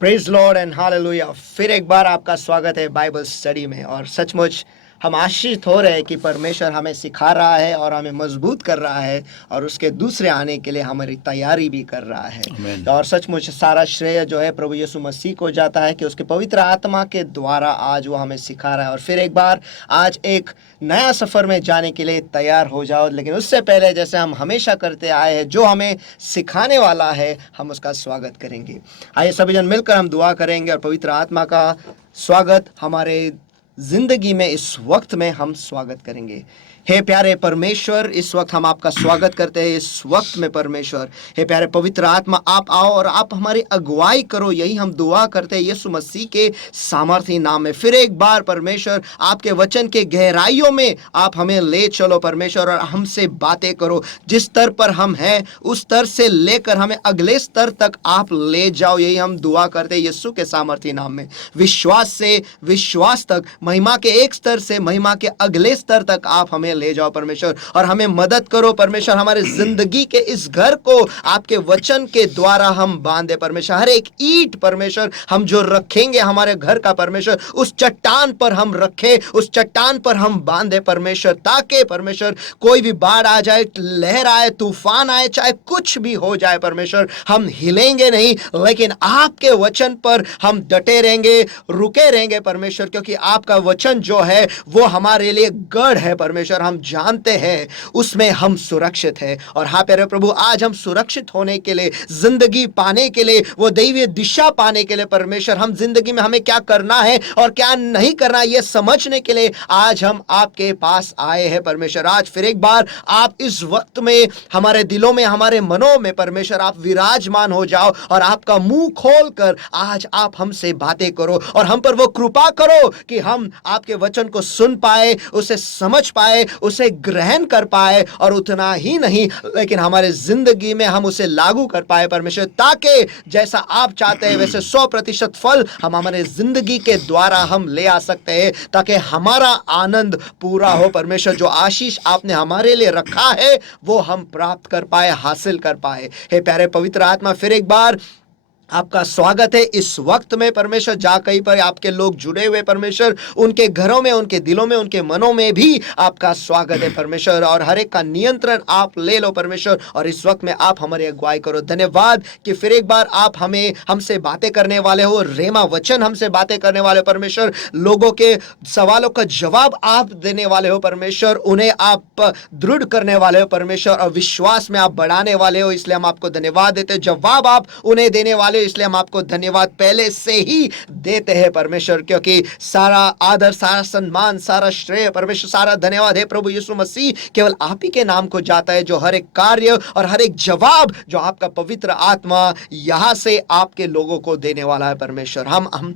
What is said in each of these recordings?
Praise Lord and hallelujah. फिर एक बार आपका स्वागत है बाइबल स्टडी में। और सचमुच हम आशीषित हो रहे हैं कि परमेश्वर हमें सिखा रहा है और हमें मजबूत कर रहा है और उसके दूसरे आने के लिए हमारी तैयारी भी कर रहा है। Amen. और सचमुच सारा श्रेय जो है प्रभु यीशु मसीह को जाता है कि उसके पवित्र आत्मा के द्वारा आज वो हमें सिखा रहा है। और फिर एक बार आज एक नया सफ़र में जाने के लिए तैयार हो जाओ। लेकिन उससे पहले जैसे हम हमेशा करते आए हैं, जो हमें सिखाने वाला है हम उसका स्वागत करेंगे। आइए सभी जन मिलकर हम दुआ करेंगे और पवित्र आत्मा का स्वागत हमारे जिंदगी में इस वक्त में हम स्वागत करेंगे। हे प्यारे परमेश्वर, इस वक्त हम आपका स्वागत करते हैं। इस वक्त में परमेश्वर, हे प्यारे पवित्र आत्मा, आप आओ और आप हमारी अगुवाई करो, यही हम दुआ करते हैं यीशु मसीह के सामर्थी नाम में। फिर एक बार परमेश्वर, आपके वचन के गहराइयों में आप हमें ले चलो परमेश्वर, और हमसे बातें करो। जिस स्तर पर हम हैं उस स्तर से लेकर हमें अगले स्तर तक आप ले जाओ, यही हम दुआ करते हैं यीशु के सामर्थी नाम में। विश्वास से विश्वास तक, महिमा के एक स्तर से महिमा के अगले स्तर तक आप हमें ले जाओ परमेश्वर, और हमें मदद करो परमेश्वर। हमारे जिंदगी के इस घर को आपके वचन के द्वारा हम बांधे परमेश्वर। हर एक ईंट परमेश्वर हम जो रखेंगे हमारे घर का परमेश्वर, उस चट्टान पर हम रखे, उस चट्टान पर हम बांधे परमेश्वर, ताकि परमेश्वर कोई भी बाढ़ आ जाए, लहर आए, तूफान आए, चाहे कुछ भी हो जाए परमेश्वर, हम हिलेंगे नहीं, लेकिन आपके वचन पर हम डटे रहेंगे, रुके रहेंगे परमेश्वर, क्योंकि आपका वचन जो है वो हमारे लिए गढ़ है परमेश्वर। हम जानते हैं उसमें हम सुरक्षित हैं। और हाँ प्यारे प्रभु, आज हम सुरक्षित होने के लिए, जिंदगी पाने के लिए, वो दैवीय दिशा पाने के लिए परमेश्वर, हम जिंदगी में हमें क्या करना है और क्या नहीं करना है ये समझने के लिए आज हम आपके पास आए हैं परमेश्वर। आज फिर एक बार आप इस वक्त में हमारे दिलों में, हमारे मनों में परमेश्वर आप विराजमान हो जाओ, और आपका मुंह खोलकर आज आप हमसे बातें करो, और हम पर वो कृपा करो कि हम आपके वचन को सुन पाए, उसे समझ पाए, उसे ग्रहण कर पाए, और उतना ही नहीं लेकिन हमारे जिंदगी में हम उसे लागू कर पाए परमेश्वर, ताकि जैसा आप चाहते हैं वैसे 100% फल हम हमारे जिंदगी के द्वारा हम ले आ सकते हैं, ताकि हमारा आनंद पूरा हो परमेश्वर। जो आशीष आपने हमारे लिए रखा है वो हम प्राप्त कर पाए, हासिल कर पाए। हे प्यारे पवित्र आत्मा, फिर एक बार आपका स्वागत है इस वक्त में परमेश्वर। जहाँ कहीं पर आपके लोग जुड़े हुए परमेश्वर, उनके घरों में, उनके दिलों में, उनके मनों में भी आपका स्वागत है परमेश्वर, और हर एक का नियंत्रण आप ले लो परमेश्वर, और इस वक्त में आप हमारी अगुवाई करो। धन्यवाद कि फिर एक बार आप हमसे बातें करने वाले हो, रेमा वचन हमसे बातें करने वाले हो परमेश्वर, लोगों के सवालों का जवाब आप देने वाले हो परमेश्वर, उन्हें आप दृढ़ करने वाले हो परमेश्वर, और विश्वास में आप बढ़ाने वाले हो, इसलिए हम आपको धन्यवाद देते हैं। जवाब आप उन्हें देने वाले, इसलिए हम आपको धन्यवाद पहले से ही देते हैं परमेश्वर, क्योंकि सारा आदर, सारा सम्मान, सारा श्रेय परमेश्वर, सारा धन्यवाद है प्रभु यीशु मसीह केवल आप ही के नाम को जाता है, जो हर एक कार्य और हर एक जवाब जो आपका पवित्र आत्मा यहां से आपके लोगों को देने वाला है परमेश्वर। हम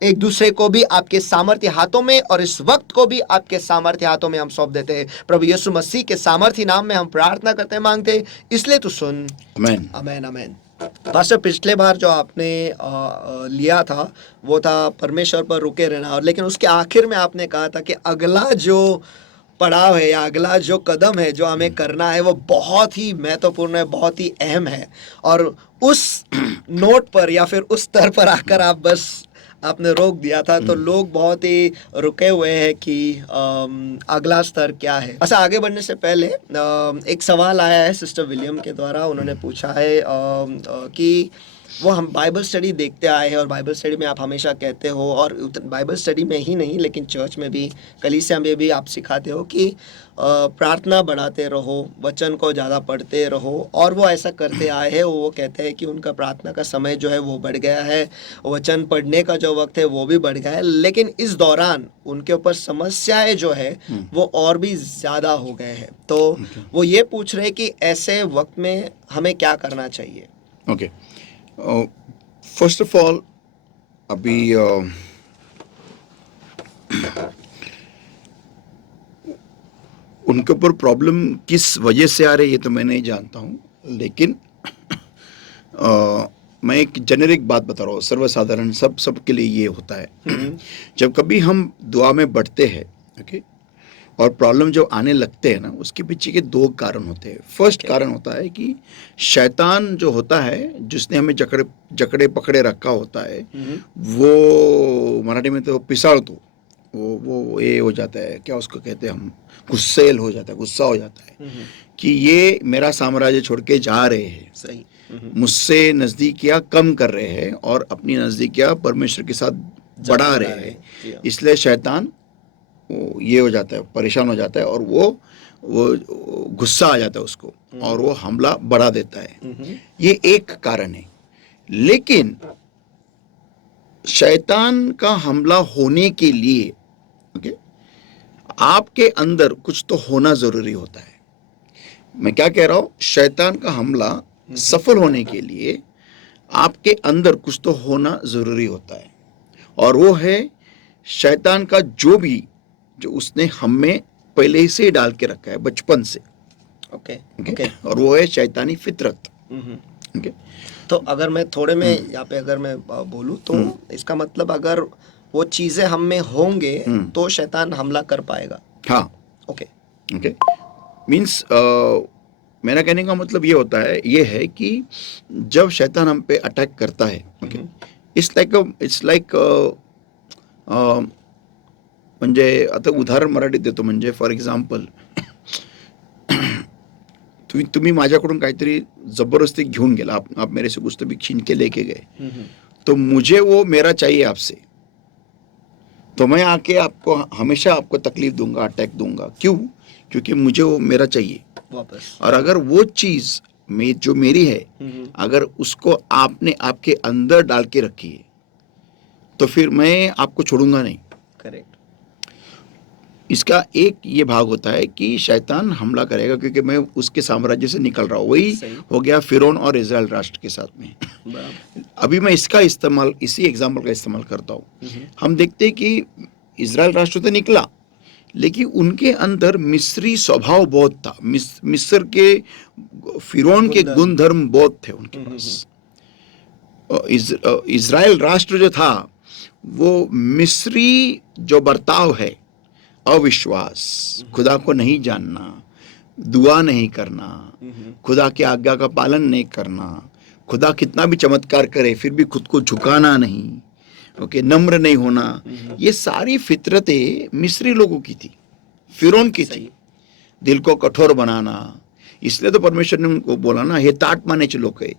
एक दूसरे को भी आपके सामर्थ्य हाथों में, और इस वक्त को भी आपके सामर्थ्य हाथों में हम सौंप देते हैं प्रभु यीशु मसीह के सामर्थ्य नाम में हम प्रार्थना करते हैं, मांगते हैं, इसलिए तू सुन। आमेन। आमेन आमेन। पास्टर, पिछले बार जो आपने लिया था वो था परमेश्वर पर रुके रहना, और लेकिन उसके आखिर में आपने कहा था कि अगला जो पड़ाव है या अगला जो कदम है जो हमें करना है वो बहुत ही महत्वपूर्ण है, बहुत ही अहम है। और उस नोट पर या फिर उस स्तर पर आकर आप बस आपने रोक दिया था, तो लोग बहुत ही रुके हुए हैं कि अगला स्तर क्या है। अच्छा, आगे बढ़ने से पहले एक सवाल आया है सिस्टर विलियम के द्वारा। उन्होंने पूछा है कि वो हम बाइबल स्टडी देखते आए हैं, और बाइबल स्टडी में आप हमेशा कहते हो, और बाइबल स्टडी में ही नहीं लेकिन चर्च में भी, कलीसिया में भी आप सिखाते हो कि प्रार्थना बढ़ाते रहो, वचन को ज़्यादा पढ़ते रहो, और वो ऐसा करते आए हैं। वो कहते हैं कि उनका प्रार्थना का समय जो है वो बढ़ गया है, वचन पढ़ने का जो वक्त है वो भी बढ़ गया है, लेकिन इस दौरान उनके ऊपर समस्याएं जो है वो और भी ज़्यादा हो गए हैं। तो वो ये पूछ रहे कि ऐसे वक्त में हमें क्या करना चाहिए। ओके, फर्स्ट ऑफ ऑल अभी उनके ऊपर प्रॉब्लम किस वजह से आ रही है तो मैं नहीं जानता हूँ, लेकिन मैं एक जेनेरिक बात बता रहा हूँ, सर्वसाधारण सबके लिए ये होता है। जब कभी हम दुआ में बढ़ते हैं, ओके, और प्रॉब्लम जब आने लगते हैं ना, उसके पीछे के दो कारण होते हैं. फर्स्ट कारण होता है कि शैतान जो होता है, जिसने हमें जकड़े जकड़े पकड़े रखा होता है, वो मराठी में तो पिसाळतो, वो ये हो जाता है, क्या उसको कहते हैं हम, गुस्सेल हो जाता है, गुस्सा हो जाता है कि ये मेरा साम्राज्य छोड़ के जा रहे हैं, सही. मुझसे नज़दीकियाँ कम कर रहे हैं और अपनी नज़दीकियाँ परमेश्वर के साथ बढ़ा रहे हैं. इसलिए शैतान ये हो जाता है, परेशान हो जाता है और वो गुस्सा आ जाता है उसको और वो हमला बढ़ा देता है. ये एक कारण है. लेकिन शैतान का हमला होने के लिए आपके अंदर कुछ तो होना जरूरी होता है. मैं क्या कह रहा हूं, शैतान का हमला सफल होने के लिए आपके अंदर कुछ तो होना जरूरी होता है, और वो है शैतान का जो उसने हमें पहले से डाल के रखा है बचपन से. ओके. और वो है शैतानी फितरत. ओके. तो अगर मैं थोड़े में यहाँ पे अगर मैं बोलूँ तो इसका मतलब अगर वो चीजें हम में होंगे तो शैतान हमला कर पाएगा. हाँ. ओके. मीन्स मेरा कहने का मतलब ये होता है, ये है कि जब शैतान हम पे अटैक करता है, इट्स लाइक म्हणजे आता उदाहरण मराठीत देतो. म्हणजे फॉर एक्झाम्पल, तुम्ही माझ्याकडून काहीतरी जबरदस्ती घेऊन गेला, आप मेरे से कुछ तो भी छीन के लेके गए, तो मुझे वो मेरा चाहिए आपसे, तो मैं आके आपको हमेशा आपको तकलीफ दूंगा, अटैक दूंगा. क्यों? क्योंकि मुझे वो मेरा चाहिए वापस. और अगर वो चीज जो मेरी है, अगर उसको आपने आपके अंदर डाल के रखी है, तो फिर मैं आपको छोड़ूंगा नहीं. करेक्ट. इसका एक ये भाग होता है कि शैतान हमला करेगा क्योंकि मैं उसके साम्राज्य से निकल रहा हूँ. वही हो गया फिरौन और इजराइल राष्ट्र के साथ में. अभी मैं इसी एग्जाम्पल का इस्तेमाल करता हूँ. हम देखते हैं कि इजराइल राष्ट्र तो निकला, लेकिन उनके अंदर मिस्री स्वभाव बहुत था. मिस्र के फिरौन के गुणधर्म बहुत थे उनके पास. इजराइल राष्ट्र जो था, वो मिस्री जो बर्ताव है, अविश्वास, खुदा को नहीं जानना, दुआ नहीं करना, खुदा की आज्ञा का पालन नहीं करना, खुदा कितना भी चमत्कार करे फिर भी खुद को झुकाना नहीं, नम्र नहीं होना, ये सारी फितरतें मिस्री लोगों की थी, फिरौन की थी. दिल को कठोर बनाना. इसलिए तो परमेश्वर ने उनको बोला ना, हे ताट मानेचे लोक है.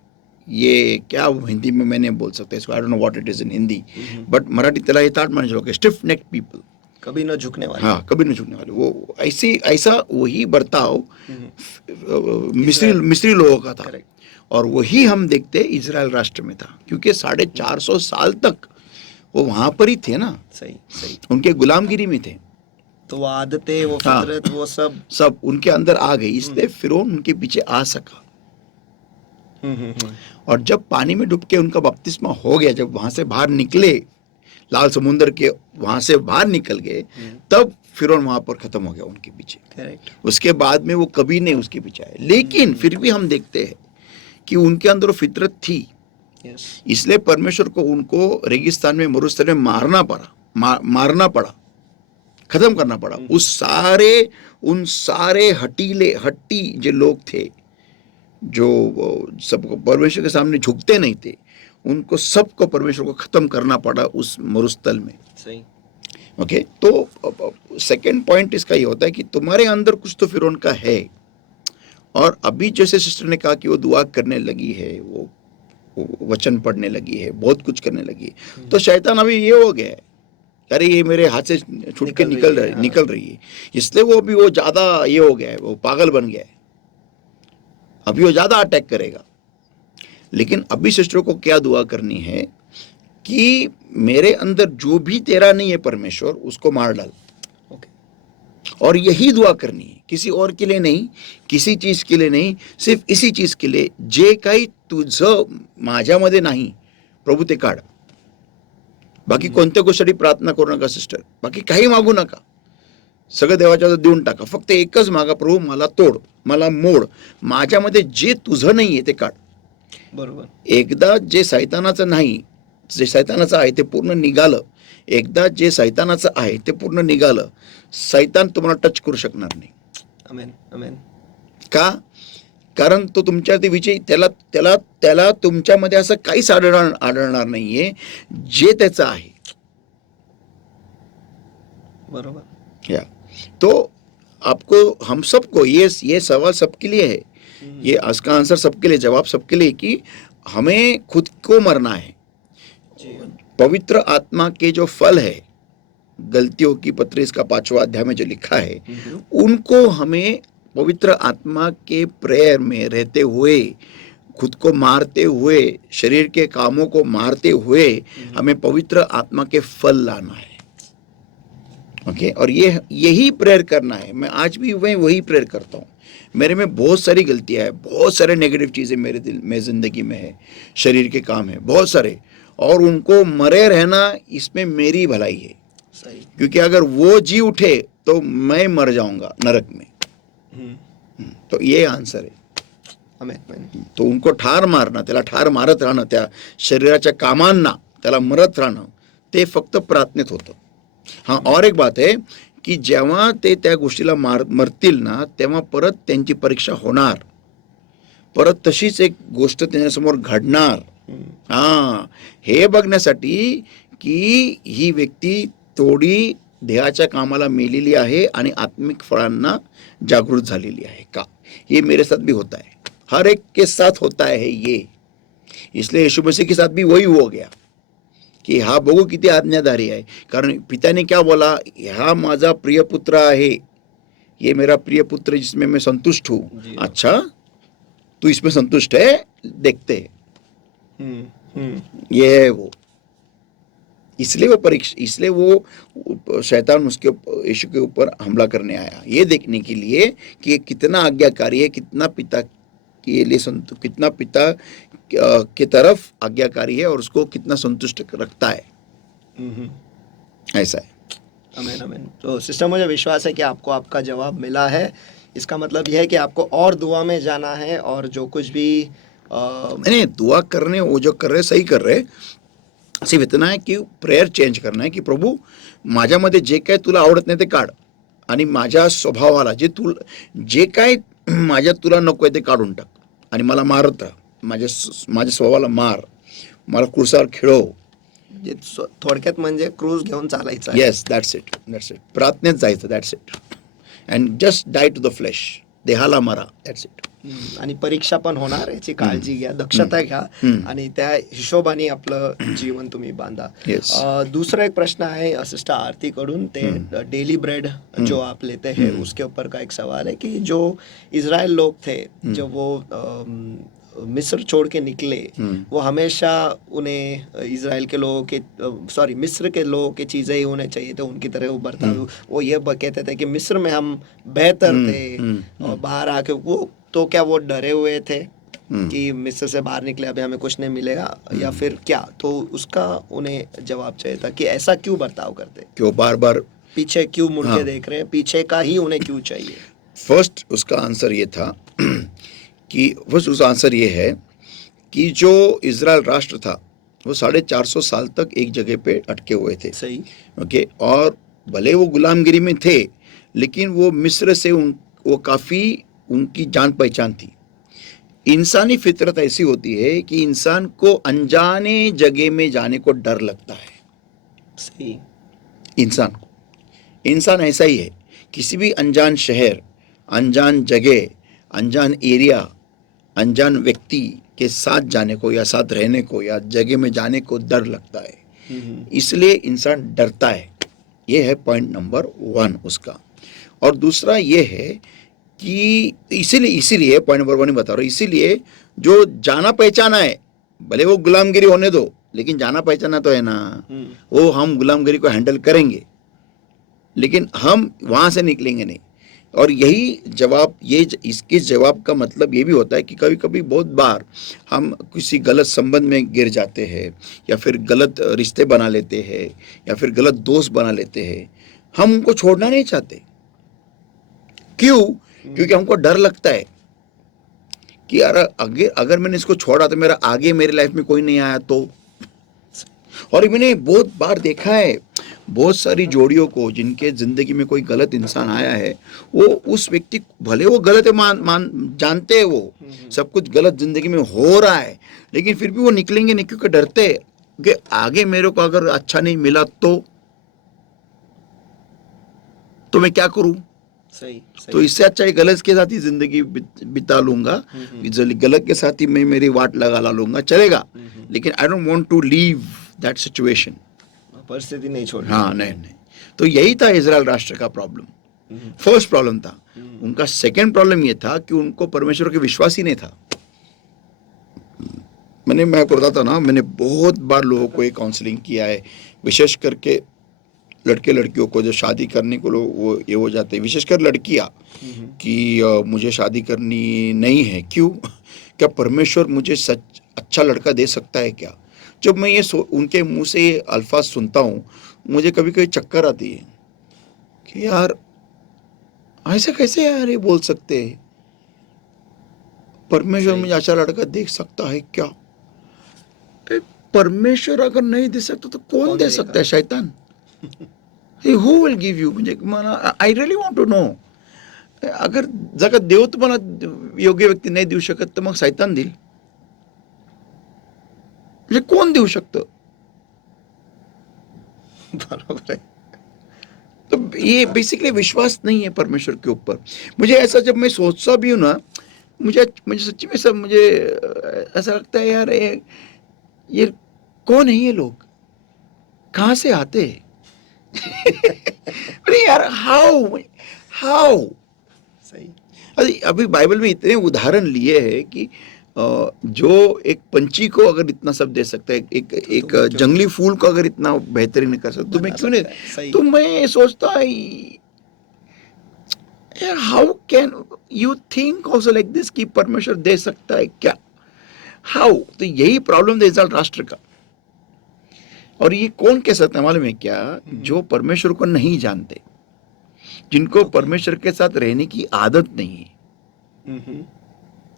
ये क्या हिंदी में मैं नहीं बोल सकता इसको, I don't know what it is in Hindi, but Marathi त्याला हे ताट मानेचे लोक है, स्टिफ नेक पीपल, कभी न झुकने वाले. हाँ, कभी न झुकने वाले. वो ऐसा वही बर्ताव मिस्री लोगों का था. और वही हम देखते इजराइल राष्ट्र में था, क्योंकि 450 साल तक वो वहां पर ही थे ना. सही. उनके गुलामगिरी में थे, तो वो आदतें, वो फितरत, वो सब उनके अंदर आ गई. इसलिए फिरौन उनके पीछे आ सका. और जब पानी में डूब के उनका बपतिस्मा हो गया, जब वहां से बाहर निकले, लाल समुद्र के वहां से बाहर निकल गए, तब फिरौन वहां पर खत्म हो गया उनके पीछे. करेक्ट. उसके बाद में वो कभी नहीं उसके पीछे आए. लेकिन फिर भी हम देखते हैं कि उनके अंदर वो फितरत थी. इसलिए परमेश्वर को उनको रेगिस्तान में, मरुस्थल में मारना पड़ा, खत्म करना पड़ा. उन सारे हट्टी जो लोग थे, जो सबको परमेश्वर के सामने झुकते नहीं थे, उनको सबको परमेश्वर को खत्म करना पड़ा उस मरुस्थल में. सही. ओके. तो सेकंड पॉइंट इसका ये होता है कि तुम्हारे अंदर कुछ तो फिरौन का है. और अभी जैसे सिस्टर ने कहा कि वो दुआ करने लगी है, वो वचन पढ़ने लगी है, बहुत कुछ करने लगी है, तो शैतान अभी ये हो गया है, अरे ये मेरे हाथ से छूट के निकल रही है. इसलिए वो अभी वो ज्यादा ये हो गया है, वो पागल बन गया है. अभी वो ज्यादा अटैक करेगा. लेकिन अभी सिस्टर को क्या दुआ करनी है कि मेरे अंदर जो भी तेरा नहीं है परमेश्वर, उसको मार डाल. और यही दुआ करनी है, किसी और के लिए नहीं, किसी चीज के लिए नहीं, सिर्फ इसी चीज के लिए, जे काही तुझं माझ्यामध्ये नाही प्रभू ते काढ. बाकी कोणत्या गोष्टीसाठी प्रार्थना करू नका सिस्टर, बाकी काही मागू नका, सगळं देवाच्या हातात देऊन टाका. फक्त एकच मागा, प्रभू मला तोड, मला मोड, माझ्यामध्ये जे तुझं नाहीये ते काढ. बरोबर. एकदा जे सैतानाचं नाही, जे सैतानाचं आहे ते पूर्ण निघालं एकदा जे सैतानाचं आहे ते पूर्ण निघालं, सैतान तुम्हाला टच करू शकणार नाही. आमेन, आमेन. का? कारण तो तुमच्यावरती विजयी, त्याला त्याला त्याला तुमच्यामध्ये असं काहीच आढळणार नाहीये जे त्याचं आहे. बरोबर. या तो आपको, हम सबको, ये सवाल सबके लिए है, ये इसका आंसर सबके लिए, जवाब सबके लिए, कि हमें खुद को मरना है. जी. पवित्र आत्मा के जो फल है, गलतियों की पत्री इसका 5वां अध्याय में जो लिखा है, उनको हमें पवित्र आत्मा के प्रेयर में रहते हुए, खुद को मारते हुए, शरीर के कामों को मारते हुए हमें पवित्र आत्मा के फल लाना है. ओके, और यही प्रेयर करना है. मैं आज भी वही प्रेयर करता हूँ. मेरे में बहुत सारी गलतियां हैं, बहुत सारे नेगेटिव चीज़ें मेरे दिल में, ज़िंदगी में है, शरीर के काम है बहुत सारे, और उनको मरे रहना इसमें मेरी भलाई है. सही. क्योंकि अगर वो जी उठे तो मैं मर जाऊंगा नरक में. तो ये आन्सर आहे. आमेन, आमेन. तो उनको ठार मारणं, त्याला ठार मारत राहणं, त्या शरीराच्या कामांना त्याला मरत राहणं, ते फक्त प्रार्थनेत होतं. हां, और एक बात आहे की जेव्हा ते त्या गोष्टीला मरतील ना, तेव्हा परत त्यांची परीक्षा होणार, परत तशीच एक गोष्ट त्यांच्यासमोर घडणार. हां, हे बघण्यासाठी की ही व्यक्ती थोडी देहाच्या कामाला मेलेली आहे आणि आत्मिक फळांना जागृत झालेली आहे का. ये मेरे साथ भी होता है, हर एक के साथ होता है ये. इसलिए यीशु मसीह के साथ भी वही हो गया की हा बघू किती आज्ञाधारी आहे. कारण पित्याने क्या बोला, हा माझा प्रिय पुत्र आहे, ये मेरा प्रिय पुत्र जिसमें मैं संतुष्ट हूँ. अच्छा, तू इसमें संतुष्ट है, देखते हैं. ये है वो. इसलिए वो शैतान उसके यीशु के ऊपर हमला करने आया, ये देखने के लिए कि ये कितना आज्ञाकारी है, कितना पिता के लिए कितना पिता की तरफ आज्ञाकारी है और उसको कितना संतुष्ट रखता है. ऐसा है. आमेन, आमेन. तो सिस्टर, मुझे विश्वास है कि आपको आपका जवाब मिला है. इसका मतलब यह है कि आपको और दुआ में जाना है, और जो कुछ भी नहीं, दुआ करने वो जो कर रहे सही कर रहे, सिर्फ इतना आहे की प्रेयर चेंज करणं आहे की प्रभू, माझ्यामध्ये जे काय तुला आवडत नाही ते काढ, आणि माझ्या स्वभावाला जे काय माझ्यात तुला नको आहे ते काढून टाक, आणि मला मारत राहा, माझ्या स्वभावाला मार, मला क्रूसावर खेळव. थोडक्यात म्हणजे क्रूज घेऊन चालायचं. Yes, that's it. प्रार्थनेत जायचं, that's it. And just die to the flesh, देहाला मारा, दॅट्स इट. आणि परीक्षा पण होणार, याची काळजी घ्या, दक्षता घ्या, आणि त्या हिशोबाने आपलं जीवन तुम्ही बांधा. दूसरा एक प्रश्न है सिस्टर आरती कडून, ते डेली ब्रेड जो आप लेते हैं उसके ऊपर का एक सवाल है कि जो इजराइल लोग थे, जब वो मिस्र छोड़ के निकले, वो हमेशा उन्हें इजराइल के लोगों के मिस्र के लोगों की चीज़ें ही उन्हें चाहिए थे, उनकी तरह वो बर्ताव. वो ये कहते थे कि मिस्र में हम बेहतर थे, और बाहर आके वो, तो क्या वो डरे हुए थे कि मिस्र से बाहर निकले अभी हमें कुछ नहीं मिलेगा, या फिर क्या? तो उसका उन्हें जवाब चाहिए था कि ऐसा क्यों बर्ताव करते, क्यों बार बार पीछे क्यों मुड़ के देख रहे हैं, पीछे का ही उन्हें क्यों चाहिए. फर्स्ट उसका आंसर ये था कि उसका आंसर ये है कि जो इजराइल राष्ट्र था वो 450 साल तक एक जगह पे अटके हुए थे. सही. ओके, और भले वो गुलामगिरी में थे, लेकिन वो मिस्र से वो काफ़ी उनकी जान पहचान थी. इंसानी फितरत ऐसी होती है कि इंसान को अनजाने जगह में जाने को डर लगता है. सही. इंसान ऐसा ही है. किसी भी अनजान शहर, अनजान जगह, अनजान एरिया, अनजान व्यक्ति के साथ जाने को, या साथ रहने को, या जगह में जाने को डर लगता है. इसलिए इंसान डरता है. ये है पॉइंट नंबर 1 उसका. और दूसरा ये है कि इसीलिए पॉइंट नंबर 1 ही बता रहा हूँ, इसीलिए जो जाना पहचाना है, भले वो गुलामगिरी होने दो, लेकिन जाना पहचाना तो है ना, वो हम गुलामगिरी को हैंडल करेंगे, लेकिन हम वहाँ से निकलेंगे नहीं. और यही जवाब, इसके जवाब का मतलब ये भी होता है कि कभी कभी बहुत बार हम किसी गलत संबंध में गिर जाते हैं, या फिर गलत रिश्ते बना लेते हैं, या फिर गलत दोस्त बना लेते हैं. हम उनको छोड़ना नहीं चाहते. क्यों? क्योंकि हमको डर लगता है कि यार अगर मैंने इसको छोड़ा तो मेरा आगे मेरी लाइफ में कोई नहीं आया तो. और मैंने बहुत बार देखा है, बहुत सारी जोड़ियों को जिनके जिंदगी में कोई गलत इंसान आया है, वो उस व्यक्ति, भले वो गलत है, मान जानते हैं वो सब कुछ गलत जिंदगी में हो रहा है, लेकिन फिर भी वो निकलेंगे नहीं, क्योंकि डरते हैं कि आगे मेरे को अगर अच्छा नहीं मिला तो मैं क्या करूं। सही, तो इससे अच्छा है गलत के साथ ही जिंदगी बिता लूंगा, गलत के साथ ही मैं मेरी वाट लगा लूंगा, चलेगा, लेकिन I don't want to leave that situation. परिस्थिति नहीं छोड़नी। हाँ, नहीं। तो यही था इजराइल राष्ट्र का प्रॉब्लम। फर्स्ट प्रॉब्लम था उनका। सेकंड प्रॉब्लम ये था कि उनको परमेश्वर के विश्वास ही नहीं था। मैं करता था ना, मैंने बहुत बार लोगों को ये काउंसलिंग किया है, विशेष करके लड़के लड़कियों को जो शादी करने को लोग वो ये हो जाते हैं, विशेषकर लड़कियां, कि मुझे शादी करनी नहीं है। क्यों? क्या परमेश्वर मुझे सच अच्छा लड़का दे सकता है क्या? जब मैं ये उनके मुंह से ये अल्फाज सुनता हूँ, मुझे कभी कभी चक्कर आती है कि यार ऐसा कैसे यार ये बोल सकते हैं, परमेश्वर मुझे अच्छा लड़का दे सकता है क्या? परमेश्वर अगर नहीं दे सकता तो कौन दे सकता है? शैतान। Who will give you? म्हणजे I really want to know. अगर जगत देव तुम्हाला योग्य व्यक्ती नाही देऊ शकत तर मग शैतान देईल? म्हणजे कोण देऊ शकतं? बरोबर है। तो ये बेसिकली विश्वास नहीं है परमेश्वर के ऊपर। मुझे ऐसा जब मैं सोचता भी हूँ ना, मुझे सच्ची में सब मुझे ऐसा लगता है यार ये कौन है ये लोग, कहाँ से आते हैं? अरे यार हाउ सही। अभी बाइबल में इतने उदाहरण लिए हैं कि जो एक पंछी को अगर इतना सब दे सकता है, एक जंगली फूल को अगर इतना बेहतरीन कर सकता, तो मैं क्यों नहीं? तो मैं सोचता यार how can you think also like this कि परमेश्वर दे सकता है क्या? हाउ? तो यही प्रॉब्लम था इजराइल राष्ट्र का। और ये कौन कह सकता है मालूम है क्या? जो परमेश्वर को नहीं जानते, जिनको परमेश्वर के साथ रहने की आदत नहीं है,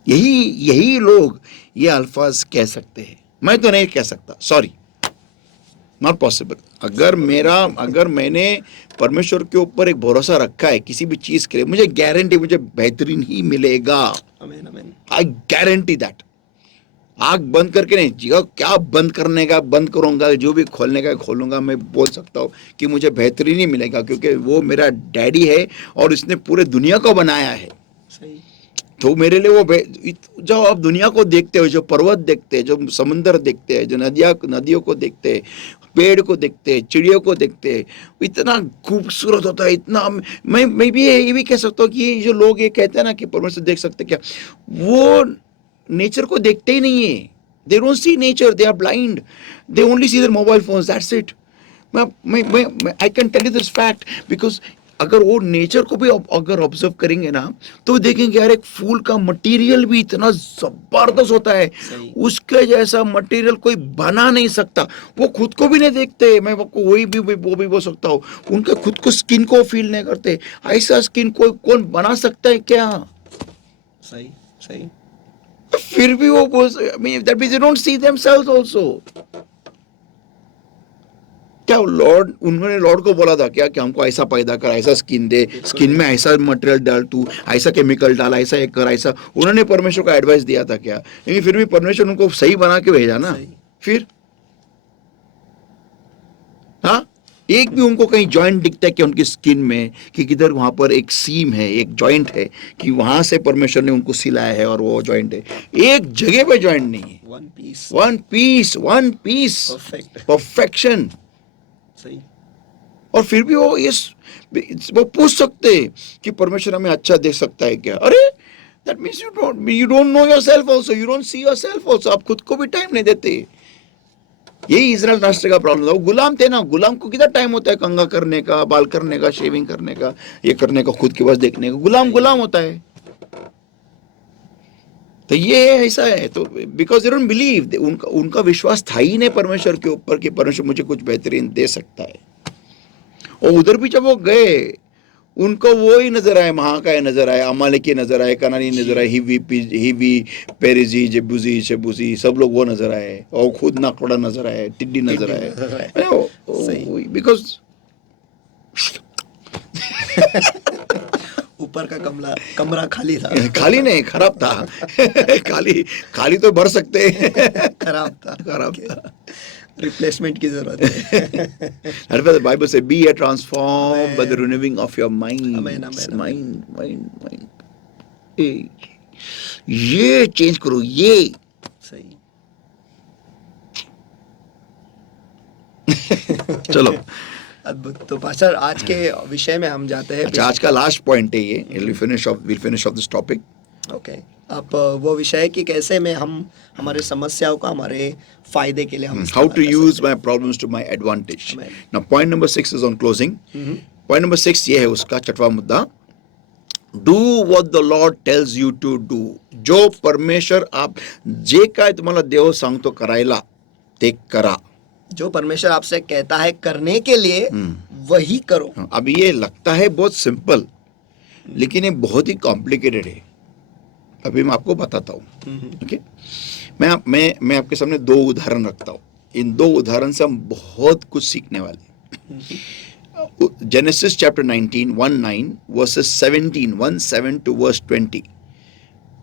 यही लोग ये अल्फाज कह सकते हैं। मैं तो नहीं कह सकता, सॉरी, नॉट पॉसिबल। अगर मैंने परमेश्वर के ऊपर एक भरोसा रखा है किसी भी चीज के लिए, मुझे गारंटी मुझे बेहतरीन ही मिलेगा। I guarantee that. आग बंद करके नहीं जी, क्या बंद करने का बंद करूंगा, जो भी खोलने का खोलूंगा, मैं बोल सकता हूँ कि मुझे बेहतरीन ही मिलेगा, क्योंकि वो मेरा डैडी है और उसने पूरे दुनिया को बनाया है। सही। तो मेरे लिए वो जो आप दुनिया को देखते हो, जो पर्वत देखते हैं, जो समुंदर देखते हैं, जो नदियों को देखते हैं, पेड़ को देखते हैं, चिड़ियों को देखते हैं, इतना खूबसूरत होता है, इतना। मैं भी ये भी कह सकता हूँ कि जो लोग ये कहते हैं ना कि परमेश्वर देख सकते क्या, वो नेचर को देखते ही नहीं है। They don't see nature, they are blind, they only see their mobile phones, that's it. मैं I can tell you this fact, because अगर वो नेचर को भी अगर ऑब्जर्व करेंगे ना, तो देखेंगे यार एक फूल का मटेरियल भी इतना जबरदस्त होता है, उसके जैसा मटेरियल कोई बना नहीं सकता। वो खुद को भी नहीं देखते, मैं आपको वो भी बोल सकता हूँ, उनके खुद को स्किन को फील नहीं करते। ऐसा स्किन कोई कौन बना सकता है क्या? सही सही। फिर भी वो that means they don't see themselves also. क्या उन्होंने लॉर्ड को बोला था क्या कि हमको ऐसा पैदा कर, ऐसा स्किन दे, स्किन में ऐसा मटेरियल डाल, तू ऐसा केमिकल डाल, ऐसा एक कर, ऐसा? उन्होंने परमेश्वर को एडवाइस दिया था क्या? लेकिन फिर भी परमेश्वर उनको सही बना के भेजा ना। फिर हाँ, एक भी उनको कहीं जॉइंट दिखता है कि उनकी स्किन में कि किधर वहां पर एक सीम है, एक जॉइंट है, कि वहां से परमेश्वर ने उनको सिलाया है और वो जॉइंट है? एक जगह पे जॉइंट नहीं है। One piece perfection. सही। और फिर भी वो पूछ सकते हैं कि परमेश्वर हमें अच्छा देख सकता है क्या? अरे that means you don't know yourself also, you don't see yourself also. आप खुद को भी टाइम नहीं देते। यही इजराइल राष्ट्र का प्रॉब्लम था। वो गुलाम थे ना, गुलाम को कितना टाइम होता है कंघा करने का, बाल करने का, शेविंग करने का, ये करने का, खुद के पास देखने का? गुलाम होता है। तो ये ऐसा है। तो बिकॉज दे डोंट बिलीव, उनका विश्वास था ही नहीं परमेश्वर के ऊपर कि परमेश्वर मुझे कुछ बेहतरीन दे सकता है। और उधर भी जब वो गए, उनको वो ही नजर आए, महाकाय नजर आए, अमालेकी नजर आए, कनानी नजर आए, हिवी पेरिजी, जेबूजी, शेबूजी, सब लोग वो नजर आए, और खुद नाकड़ा नजर आए, टिड्डी नजर आए, सही। बिकॉज ऊपर का कमरा खाली था। खाली नहीं, खराब था। खाली तो भर सकते। खराब था। खराब था। रिप्लेसमेंट की जरूरत है। That's why the Bible says, "Be ye transformed by the renewing of your mind." Amen, amen, amen. Mind. ये चेंज करो, ये सही। चलो। अद्भुत। तो पास्टर आज के विषय में हम जाते हैं। अच्छा, आज का लास्ट पॉइंट है ये। We'll finish off this topic. Okay. आप वो विषय कि कैसे में हम हमारे समस्याओं का हमारे फायदे के लिए हम How to use my problems to my advantage. Amen. Now point number 6 is on closing. Point number 6 ये है उसका छठवां मुद्दा। Do what the Lord tells you to do. जो परमेश्वर आप जे काय तुम्हाला देव सांगतो करायला ते करा। जो परमेश्वर आपसे कहता है करने के लिए वही करो। अब ये लगता है बहुत सिंपल, लेकिन ये बहुत ही कॉम्प्लिकेटेड है। अभी मैं आपको बताता हूँ। ओके, मैं आपके सामने दो उदाहरण रखता हूँ। इन दो उदाहरण से हम बहुत कुछ सीखने वाले हैं। Genesis chapter 19 versus 17 to verse 20।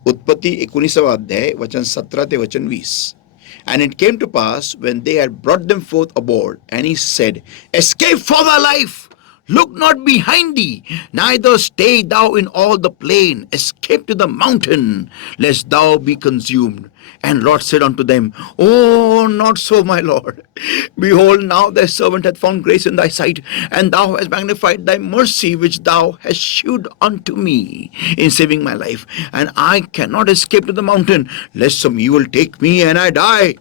उत्पत्ति 19वां अध्याय वचन 17 ते वचन 20। And it came to pass when they had brought them forth aboard, and he said, "Escape for thy life. Look not behind thee, neither stay thou in all the plain. Escape to the mountain, lest thou be consumed." And Lot said unto them, "Oh, not so, my Lord. Behold, now thy servant hath found grace in thy sight, and thou hast magnified thy mercy which thou hast shewed unto me in saving my life. And I cannot escape to the mountain, lest some evil take me and I die.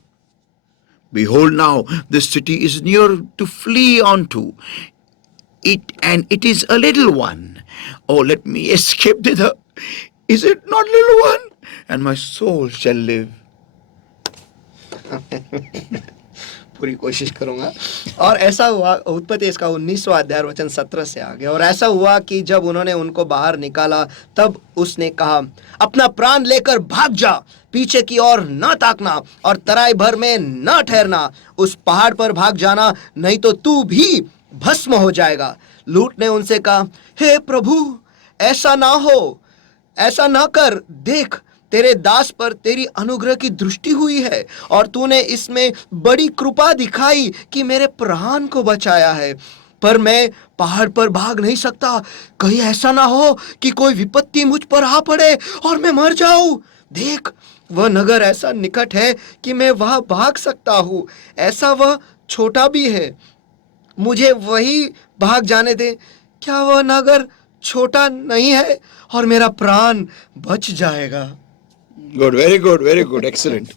Behold, now this city is near to flee unto it, and it is a little one. Oh, let me escape thither. Is it not little one? And my soul shall live." पूरी कोशिश करूंगा। और ऐसा हुआ, उत्पत्ति इसका 19वां अध्याय वचन 17 से आगे। और ऐसा हुआ कि जब उन्होंने उनको बाहर निकाला, तब उसने कहा, अपना प्राण लेकर भाग जा, पीछे की ओर न ताकना और तराई भर में न ठहरना। उस पहाड़ पर भाग जाना, नहीं तो तू भी भस्म हो जाएगा। लूट ने उनसे कहा, हे प्रभु, ऐसा ना हो, ऐसा ना कर। देख, तेरे दास पर तेरी अनुग्रह की दृष्टि हुई है, और तूने इसमें बड़ी कृपा दिखाई कि मेरे प्राण को बचाया है। पर मैं पहाड़ पर भाग नहीं सकता। कहीं ऐसा ना हो कि कोई विपत्ति मुझ पर आ पड़े और मैं मर जाऊं। देख, वह नगर ऐसा निकट है कि मैं वहां भाग सकता हूं, ऐसा वह छोटा भी है। मुझे वही भाग जाने दे। क्या वह नगर छोटा नहीं है और मेरा प्राण बच जाएगा? Good, very good, excellent.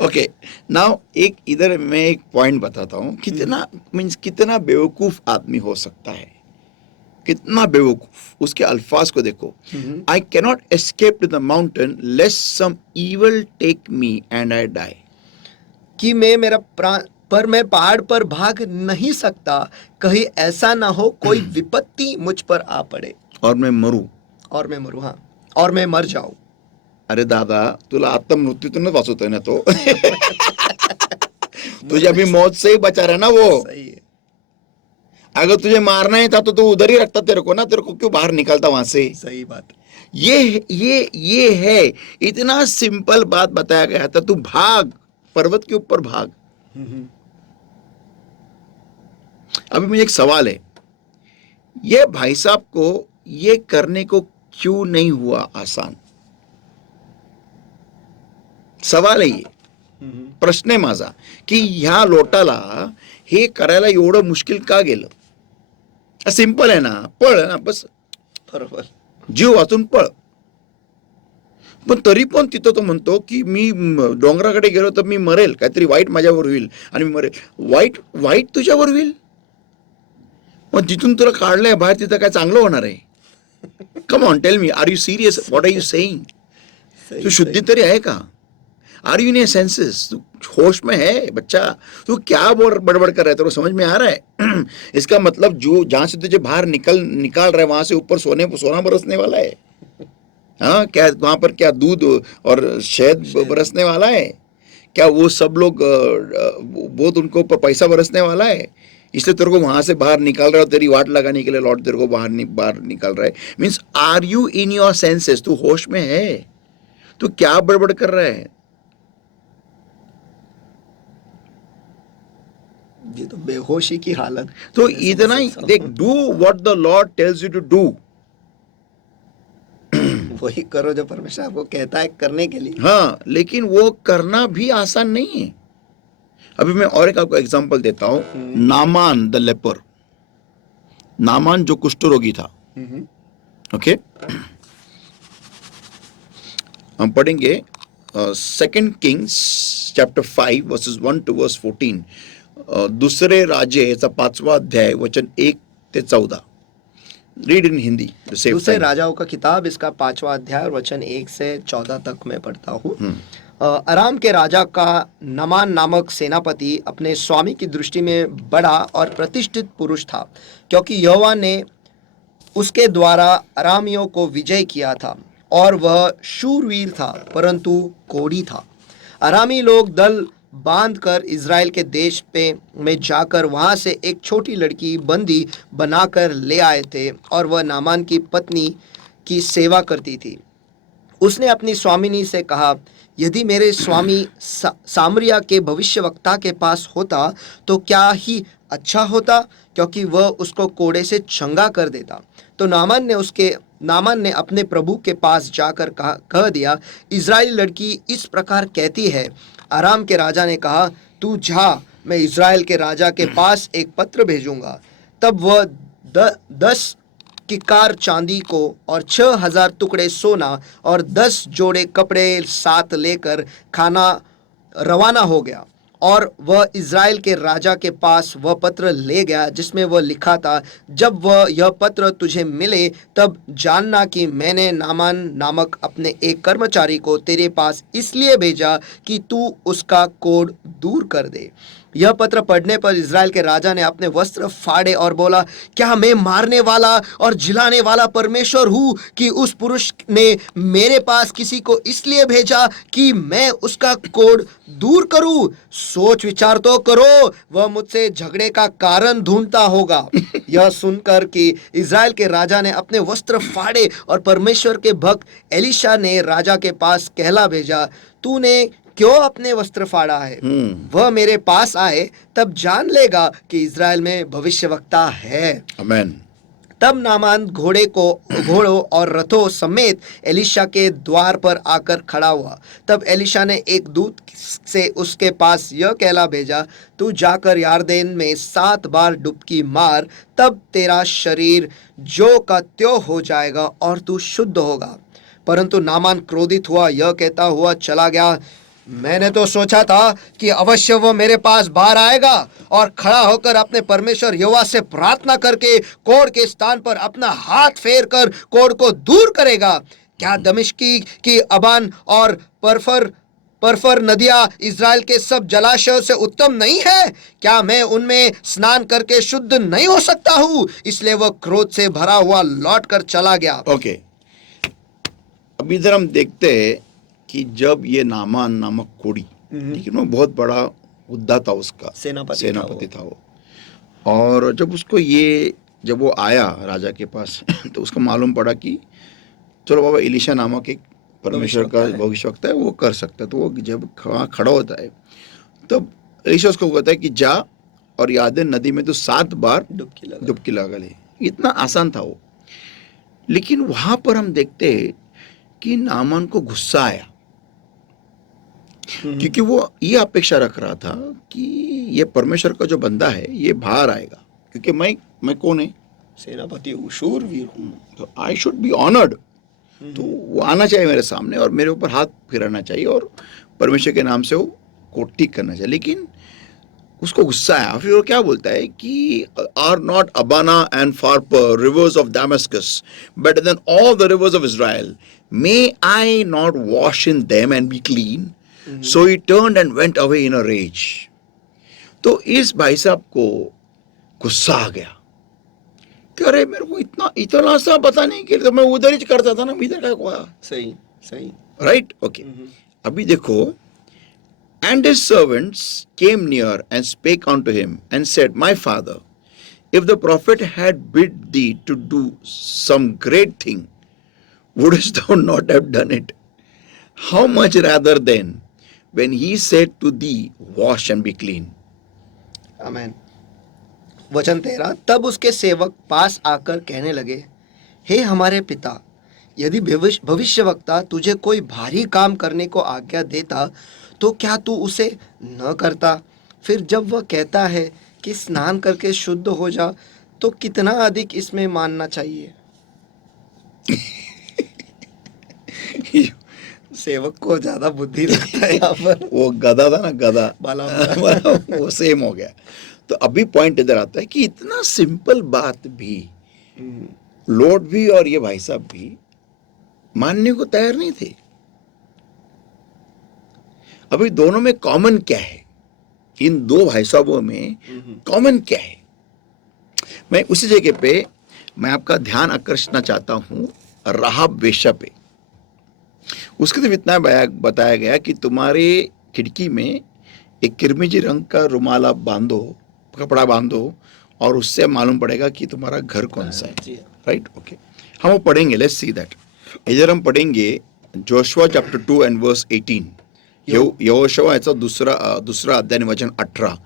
Okay, now एक इधर मैं एक पॉइंट बताता हूँ। कितना बेवकूफ आदमी हो सकता है, कितना बेवकूफ। उसके अल्फाज को देखो। I cannot escape to the mountain lest some evil take me and I die. कि मैं पहाड़ पर भाग नहीं सकता, कहीं ऐसा ना हो कोई विपत्ति मुझ पर आ पड़े और मैं मरू। हाँ, और मैं मर जाऊं। अरे दादा, तुला आत्ममृत्यू तो न वाचवतोय ना तो। तुझे अभी मौत से ही बचा रहा ना वो। सही है। अगर तुझे मारना ही था तो तू उधर ही रखता तेरे को ना, तेरे को क्यों बाहर निकलता वहां से? सही बात। ये है, इतना सिंपल बात बताया गया था। तू भाग, पर्वत के ऊपर भाग। अभी मुझे एक सवाल है, ये भाई साहब को ये करने को क्यों नहीं हुआ आसान? सवाल आहे, प्रश्न आहे माझा की ह्या लोटाला हे करायला एवढं मुश्किल का गेलं? सिंपल आहे ना, पळ ना बस, बरोबर, जीव वाचून पळ. पण तरी पण तिथं तो म्हणतो की मी डोंगराकडे गेलो तर मी मरेल, काहीतरी वाईट माझ्यावर होईल आणि मी मरेल. वाईट तुझ्यावर होईल? मग जिथून तुला काढलंय बाहेर तिथं काय चांगलं होणार आहे? Come on tell me, are you serious? What are you saying? तू शुद्धी तरी आहे का? Are you in your senses? तू होश में है बच्चा? तू क्या बड़बड़ कर रहा है? तेरे को समझ में आ रहा है? इसका मतलब जो जहां से तुझे बाहर निकाल रहा है वहां से ऊपर सोना बरसने वाला है। हाँ, क्या वहां पर क्या दूध और शहद बरसने वाला है? क्या वो सब लोग बहुत उनको ऊपर पैसा बरसने वाला है? इसलिए तेरे को वहां से बाहर निकाल रहा है और तेरी वाट लगाने के लिए लॉर्ड तेरे को बाहर निकाल रहा है। Means are you in your senses? तू होश में है? तू क्या बड़बड़ कर रहा है? ये तो बेहोशी की हालत। तो मैं समझ इतना ही सकता देख, हूँ। Do what the lord tells you to do. वही करो जो परमेश्वर आपको कहता है करने के लिए। हाँ, लेकिन वो करना भी आसान नहीं है। अभी मैं और एक आपको एग्जांपल देता हूं। नामान द लेपर, नामान जो कुष्ठरोगी था। ओके, हम पढ़ेंगे 2 Kings chapter 5 versus 1 to verse 14। दूसरे राजे याचा 5वां अध्याय वचन 1 ते 14। Read in Hindi. दूसरे राजाओं का किताब इसका 5वां अध्याय और वचन 1 से 14 तक मैं पढ़ता हूँ। अराम के राजा का नमान नामक सेनापति अपने स्वामी की दृष्टि में बड़ा और प्रतिष्ठित पुरुष था, क्योंकि यहोवा ने उसके द्वारा अरामियों को विजय किया था और वह शूरवीर था, परंतु कोढ़ी था। अरामी लोग दल बांधकर इज़राइल के देश में जाकर वहां से एक छोटी लड़की बंदी बनाकर ले आए थे और वह नामान की पत्नी की सेवा करती थी। उसने अपनी स्वामिनी से कहा, यदि मेरे स्वामी सामरिया के भविष्यवक्ता के पास होता तो क्या ही अच्छा होता, क्योंकि वह उसको कोड़े से चंगा कर देता। तो नामान ने अपने प्रभु के पास जाकर कह दिया, इज़राइली लड़की इस प्रकार कहती है। अराम के राजा ने कहा, तू जा, मैं इज़राइल के राजा के पास एक पत्र भेजूंगा। तब वह 10 किकार चांदी को और 6,000 टुकड़े सोना और 10 जोड़े कपड़े साथ लेकर खाना रवाना हो गया और वह इज़राइल के राजा के पास वह पत्र ले गया जिसमें वह लिखा था, जब वह यह पत्र तुझे मिले तब जानना कि मैंने नामान नामक अपने एक कर्मचारी को तेरे पास इसलिए भेजा कि तू उसका कोढ़ दूर कर दे। यह पत्र पढ़ने पर इज़राइल के राजा ने अपने वस्त्र फाड़े और बोला, क्या मैं मारने वाला और जिलाने वाला परमेश्वर हूँ कि उस पुरुष ने मेरे पास किसी को इसलिए भेजा कि मैं उसका कोढ़ दूर करूं? सोच विचार तो करो, वह मुझसे झगड़े का कारण ढूंढता होगा। यह सुनकर कि इज़राइल के राजा ने अपने वस्त्र फाड़े और परमेश्वर के भक्त एलीशा ने राजा के पास कहला भेजा, तूने क्यों अपने वस्त्र फाड़ा है? वह मेरे पास आए, तब जान लेगा कि इज़राइल में भविष्यवक्ता है। आमेन। तब नामान घोड़ों और रथों समेत एलीशा के द्वार पर आकर खड़ा हुआ। तब एलीशा ने एक दूत से उसके पास यह कहला भेजा, तू जाकर यारदेन में 7 बार डुबकी मार, तब तेरा शरीर जो का त्यों हो जाएगा और तू शुद्ध होगा। परंतु नामान क्रोधित हुआ, यह कहता हुआ चला गया, मैंने तो सोचा था कि अवश्य वो मेरे पास बाहर आएगा और खड़ा होकर अपने परमेश्वर यहोवा से प्रार्थना करके कोढ़ के स्थान पर अपना हाथ फेर कर कोढ़ को दूर करेगा। क्या दमिश्की की अबान और परफर नदियां इज़राइल के सब जलाशयों से उत्तम नहीं है? क्या मैं उनमें स्नान करके शुद्ध नहीं हो सकता हूँ? इसलिए वह क्रोध से भरा हुआ लौट कर चला गया। ओके, अब इधर हम देखते हैं कि जब ये नामान नामक कोढ़ी, लेकिन वो बहुत बड़ा हुद्दा था उसका, सेनापति था वो। और जब वो आया राजा के पास तो उसको मालूम पड़ा कि चलो बाबा, एलीशा नामक एक परमेश्वर का भविष्यवक्ता है, वो कर सकता है। तो वो जब खड़ा होता है तब एलीशा उसको कहता है कि जा और यारदेन नदी में तो 7 बार डुबकी लगा ले। इतना आसान था वो। लेकिन वहां पर हम देखते हैं कि नामान को गुस्सा आया, क्योंकि वो ये अपेक्षा रख रहा था कि ये परमेश्वर का जो बंदा है ये बाहर आएगा, क्योंकि मैं कौन है? सेनापति हूँ, शूरवीर हूँ, तो आई शुड बी ऑनर्ड। तो वो आना चाहिए मेरे सामने और मेरे ऊपर हाथ फिराना चाहिए और परमेश्वर के नाम से वो को ठीक करना चाहिए। लेकिन उसको गुस्सा आया। फिर वो क्या बोलता है कि are not Abana and Pharpar rivers of Damascus better than all the rivers of Israel, may I not wash in them and be clean? So he turned and went away in a rage. तो इस भाई साहब को गुस्सा आ गया कि अरे मेरे को इतना इतना सा पता नहीं कि तो मैं उधर ही करता था ना, इधर का हुआ. सही सही. Right, okay. अभी देखो, and his servants came near and spake unto him and said, My father, if the prophet had bid thee to do some great thing, wouldest thou not have done it? How much rather then, when he said to thee, Wash and be clean? आमेन. वचन 13. तब उसके सेवक पास आकर कहने लगे, हे हमारे पिता, यदि भविष्यवक्ता तुझे कोई भारी काम करने को आज्ञा देता तो क्या तू उसे न करता? फिर जब वह कहता है कि स्नान करके शुद्ध हो जा, तो कितना अधिक इसमें मानना चाहिए. सेवक को ज्यादा बुद्धि लगता है यहाँ पर. वो गधा था ना, गधा बाला वो सेम हो गया. तो अभी पॉइंट इधर आता है कि इतना सिंपल बात भी लॉर्ड भी और ये भाई साहब भी मानने को तैयार नहीं थे. अभी दोनों में कॉमन क्या है? इन दो भाई साहबों में कॉमन क्या है? मैं उसी जगह पे मैं आपका ध्यान आकर्षना चाहता हूं राहाब वेश्या पे. उसके तो इतना बताया गया कि तुम्हारे खिड़की में एक किरमिजी रंग का रुमाल आप बांधो, कपड़ा बांधो, और उससे मालूम पड़ेगा कि तुम्हारा घर कौन सा है. Right, okay. हम वो पढ़ेंगे, लेट्स सी दैट. इधर हम पढ़ेंगे जोशुआ चैप्टर 2 एंड वर्स 18. यहोशुआ याचा दुसरा अध्याय वचन 18.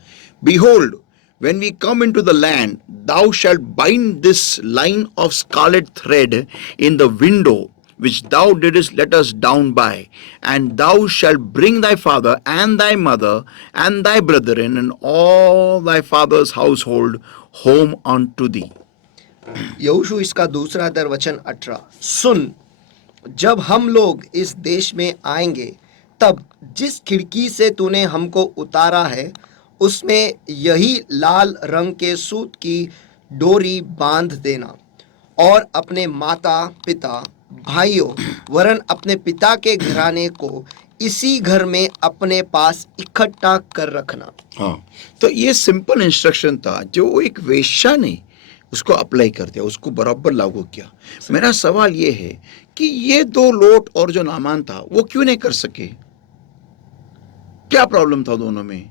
Behold, when we come into the land, thou shalt bind this line of scarlet thread in the window which thou didst let us down by, and thou shalt bring thy father and thy mother and thy brethren and all thy father's household home unto thee. यहोशू इसका दूसरा अध्याय वचन 18. सुन, जब हम लोग इस देश में आएंगे, तब जिस खिड़की से तूने हमको उतारा है, उसमें यही लाल रंग के सूत की डोरी बांध देना, और अपने माता पिता भाइयों वरन अपने पिता के घराने को इसी घर में अपने पास इकट्ठा कर रखना. हाँ, तो ये सिंपल इंस्ट्रक्शन था जो एक वेश्या ने उसको अप्लाई कर दिया, उसको बराबर लागू किया. मेरा सवाल ये है कि ये दो लोट और जो नामान था वो क्यों नहीं कर सके? क्या प्रॉब्लम था दोनों में?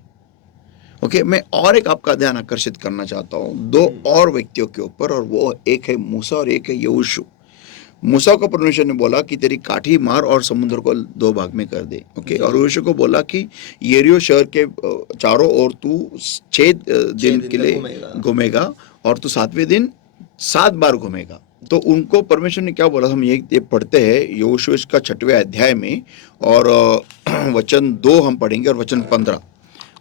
ओके, मैं और एक आपका ध्यान आकर्षित करना चाहता हूं दो और व्यक्तियों के ऊपर, और वो एक है मूसा और एक है यहोशू. मूसा को परमेश्वर ने बोला कि तेरी काठी मार और समुद्र को दो भाग में कर दे. ओके, और यहोशू को बोला कि यरीहो शहर के चारों ओर तू 6 दिन के लिए घूमेगा और तू 7वें दिन 7 बार घूमेगा. तो उनको परमेश्वर ने क्या बोला? हम ये पढ़ते हैं यहोशू इसका 6वें अध्याय में, और वचन 2 हम पढ़ेंगे और वचन 15.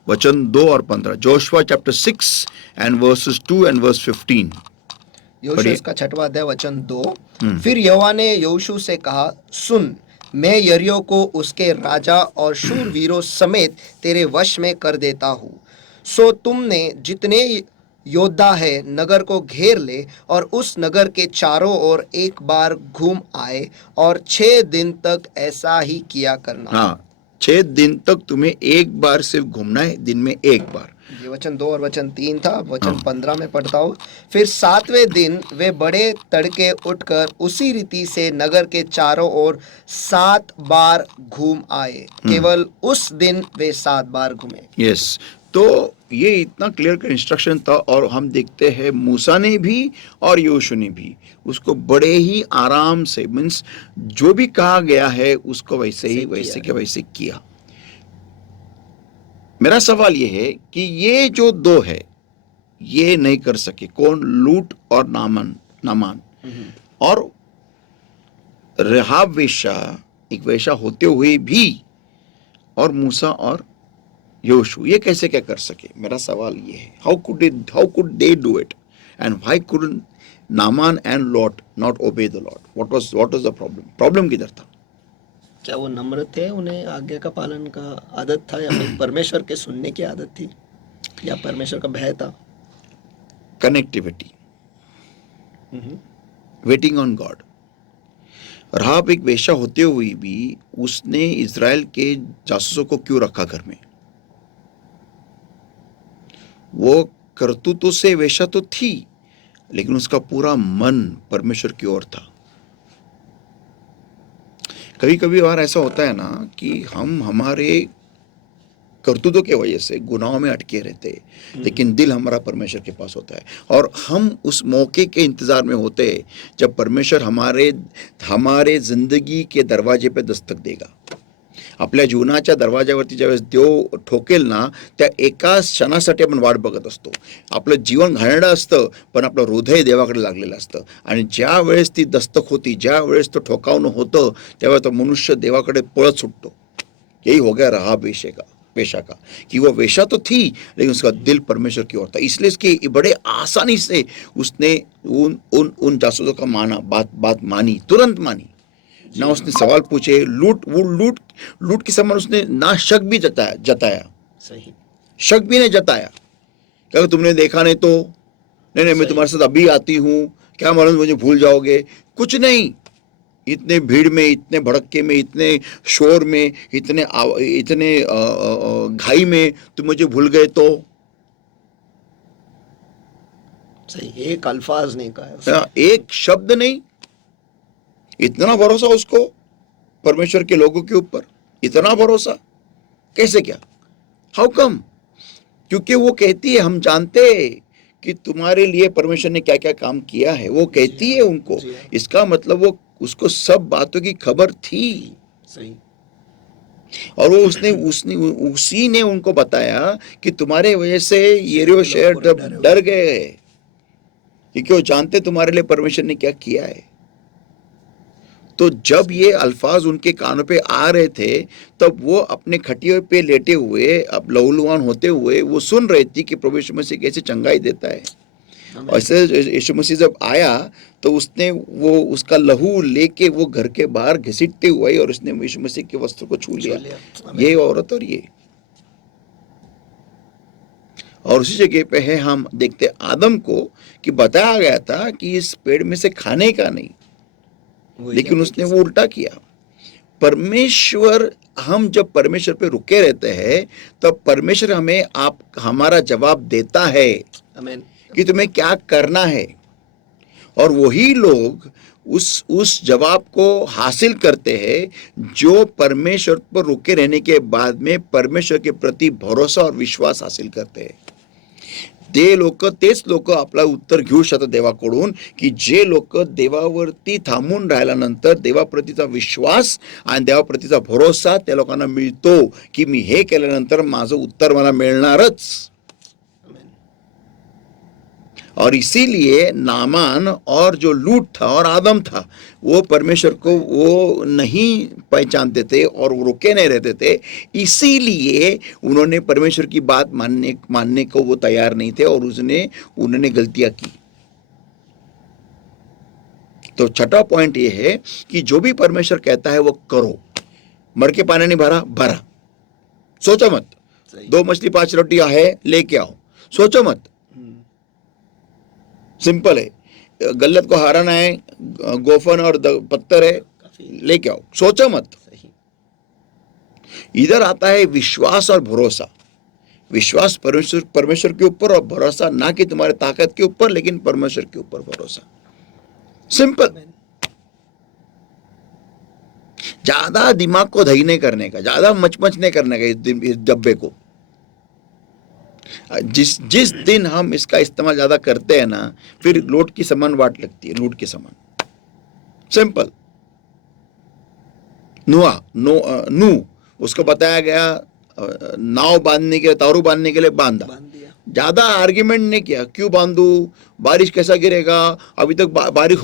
वचन 2 और 15. Joshua chapter 6 and verses 2 and verse 15. यहोशू इसका 6वां अध्याय वचन 2. फिर यहोवा ने यहोशू से कहा, सुन, मैं यरीहो को उसके राजा और शूरवीरों समेत तेरे वश में कर देता हूँ. सो तुमने जितने योद्धा है नगर को घेर ले और उस नगर के चारों ओर एक बार घूम आए, और 6 दिन तक ऐसा ही किया करना. हाँ, 6 दिन तक तुम्हें एक बार सिर्फ घूमना है, दिन में एक बार. ये वचन 2 और वचन 3 था. वचन 15 में पढ़ता हूँ. फिर 7वें दिन वे बड़े तड़के उठकर उसी रीति से नगर के चारों ओर 7 बार घूम आए. केवल उस दिन वे 7 बार घूमे. यस, तो ये इतना क्लियर का इंस्ट्रक्शन था, और हम देखते हैं मूसा ने भी और यहोशू ने भी उसको बड़े ही आराम से, मीन्स जो भी कहा गया है उसको वैसे किया. मेरा सवाल ये है कि ये जो दो है ये नहीं कर सके. कौन? लूट और नामान. और राहाब वेश्या, एक वेश्या होते हुए भी, और मूसा और यहोशू ये कैसे क्या कर सके? मेरा सवाल ये है, how could they do it, and why couldn't Naaman and lot not obey the Lord? What was the problem? Problem किधर था? क्या वो नम्र थे? उन्हें आज्ञा का पालन का आदत था, या फिर परमेश्वर के सुनने की आदत थी, या परमेश्वर का भय था? Connectivity, waiting on God. Rahab एक वेश्या होते हुए भी उसने इज़राइल के जासूसों को क्यों रखा घर में? वो करतूतों से वेश्या तो थी, लेकिन उसका पूरा मन परमेश्वर की ओर था। कभी कभी बार ऐसा होता है ना कि हम हमारे करतूतों के वजह से गुनाहों में अटके रहते हैं, लेकिन दिल हमारा परमेश्वर के पास होता है और हम उस मौके के इंतजार में होते हैं जब परमेश्वर हमारे हमारे जिंदगी के दरवाजे पे दस्तक देगा. आपल्या जीवनाच्या दरवाजावरती ज्यावेळेस देव ठोकेल ना, त्या एका क्षणासाठी आपण वाट बघत असतो. आपलं जीवन घाणेरडं असतं, पण आपलं हृदय देवाकडे लागलेलं असतं आणि ज्या वेळेस ती दस्तक होती, ज्या वेळेस तो ठोकावणं होतं, त्यावेळेस तो मनुष्य देवाकडे पळत सुटतो. यही हो गया रहा वेश्या का, कि वो वेश्या तो थी लेकिन उसका दिल परमेश्वर की ओर था. इसलिए इसके बड़े आसानी से उसने उन उन उन जासूसों का बात मानी, तुरंत मानी. ना उसने सवाल पूछे. लूट के समान उसने ना शक भी जताया. सही. शक भी नहीं जताया. क्या तुमने देखा नहीं तो? नहीं मैं तुम्हारे साथ अभी आती हूँ, क्या मालूम मुझे भूल जाओगे? कुछ नहीं. इतने भीड़ में, इतने भड़के में, इतने शोर में, इतने घाई में तुम मुझे भूल गए तो? सही. एक अल्फाज नहीं कहा उसने. एक शब्द नहीं. इतना भरोसा उसको परमेश्वर के लोगों के ऊपर, इतना भरोसा कैसे? क्या? How come? क्योंकि वो कहती है, हम जानते हैं कि तुम्हारे लिए परमेश्वर ने क्या क्या काम किया है. वो कहती है उनको. इसका मतलब वो उसको सब बातों की खबर थी. सही. और वो उसी ने उनको बताया कि तुम्हारे वजह से यरीहो शहर डर गए, क्योंकि वो जानते तुम्हारे लिए परमेश्वर ने क्या किया है. तो जब ये अल्फाज उनके कानों पे आ रहे थे, तब वो अपने खटिये पे लेटे हुए, अब लहूलुहान होते हुए वो सुन रहे थे कि प्रभु यीशु मसीह कैसे चंगाई देता है. ऐसे यीशु मसीह जब आया तो उसने वो उसका लहू लेके वो घर के बाहर घसीटते हुए और उसने यीशु मसीह के वस्त्र को छू लिया. ये औरत और ये. और उसी जगह पे है हम देखते आदम को कि बताया गया था कि इस पेड़ में से खाने का नहीं, लेकिन उसने वो उल्टा किया. परमेश्वर, हम जब परमेश्वर पे रुके रहते हैं तब परमेश्वर हमें हमारा जवाब देता है कि तुम्हें क्या करना है. और वही लोग उस जवाब को हासिल करते हैं जो परमेश्वर पर रुके रहने के बाद में परमेश्वर के प्रति भरोसा और विश्वास हासिल करते हैं. तेच लोक आपला उत्तर घेऊ शकतात देवाकडून, की जे लोक देवावरती थांबून राहिल्यानंतर देवाप्रतीचा विश्वास आणि देवाप्रतीचा भरोसा त्या लोकांना मिळतो की मी हे केल्यानंतर माझं उत्तर मला मिळणारच. और इसीलिए नामान और जो लूट था और आदम था, वो परमेश्वर को वो नहीं पहचानते थे और वो रुके नहीं रहते थे. इसीलिए उन्होंने परमेश्वर की बात मानने को वो तैयार नहीं थे और उन्होंने गलतियां की. तो छठा पॉइंट ये है कि जो भी परमेश्वर कहता है वो करो. मर के पानी नहीं भरा, सोचो मत. 2 मछली 5 रोटियां है, लेके आओ, सोचो मत. सिंपल है. गलत को हराना है, गोफन और पत्थर है, लेके आओ, सोचो मत. इधर आता है विश्वास और भरोसा. विश्वास परमेश्वर के ऊपर और भरोसा ना कि तुम्हारे ताकत के ऊपर, लेकिन परमेश्वर के ऊपर भरोसा. सिंपल. ज्यादा दिमाग को दही नहीं करने का, ज्यादा मचमच नहीं करने का इस डब्बे को. जिस दिन हम इसका इस्तेमाल ज्यादा करते हैं ना, फिर लोट की समान वाट लगती है, लूट के समान. सिंपल. नू उसको बताया गया नाव बांधने के लिए, तारू बांधने के लिए बांधा. ज्यादा आर्ग्यूमेंट नहीं किया. क्यों बांधू, बारिश कैसा गिरेगा, अभी तक बारिश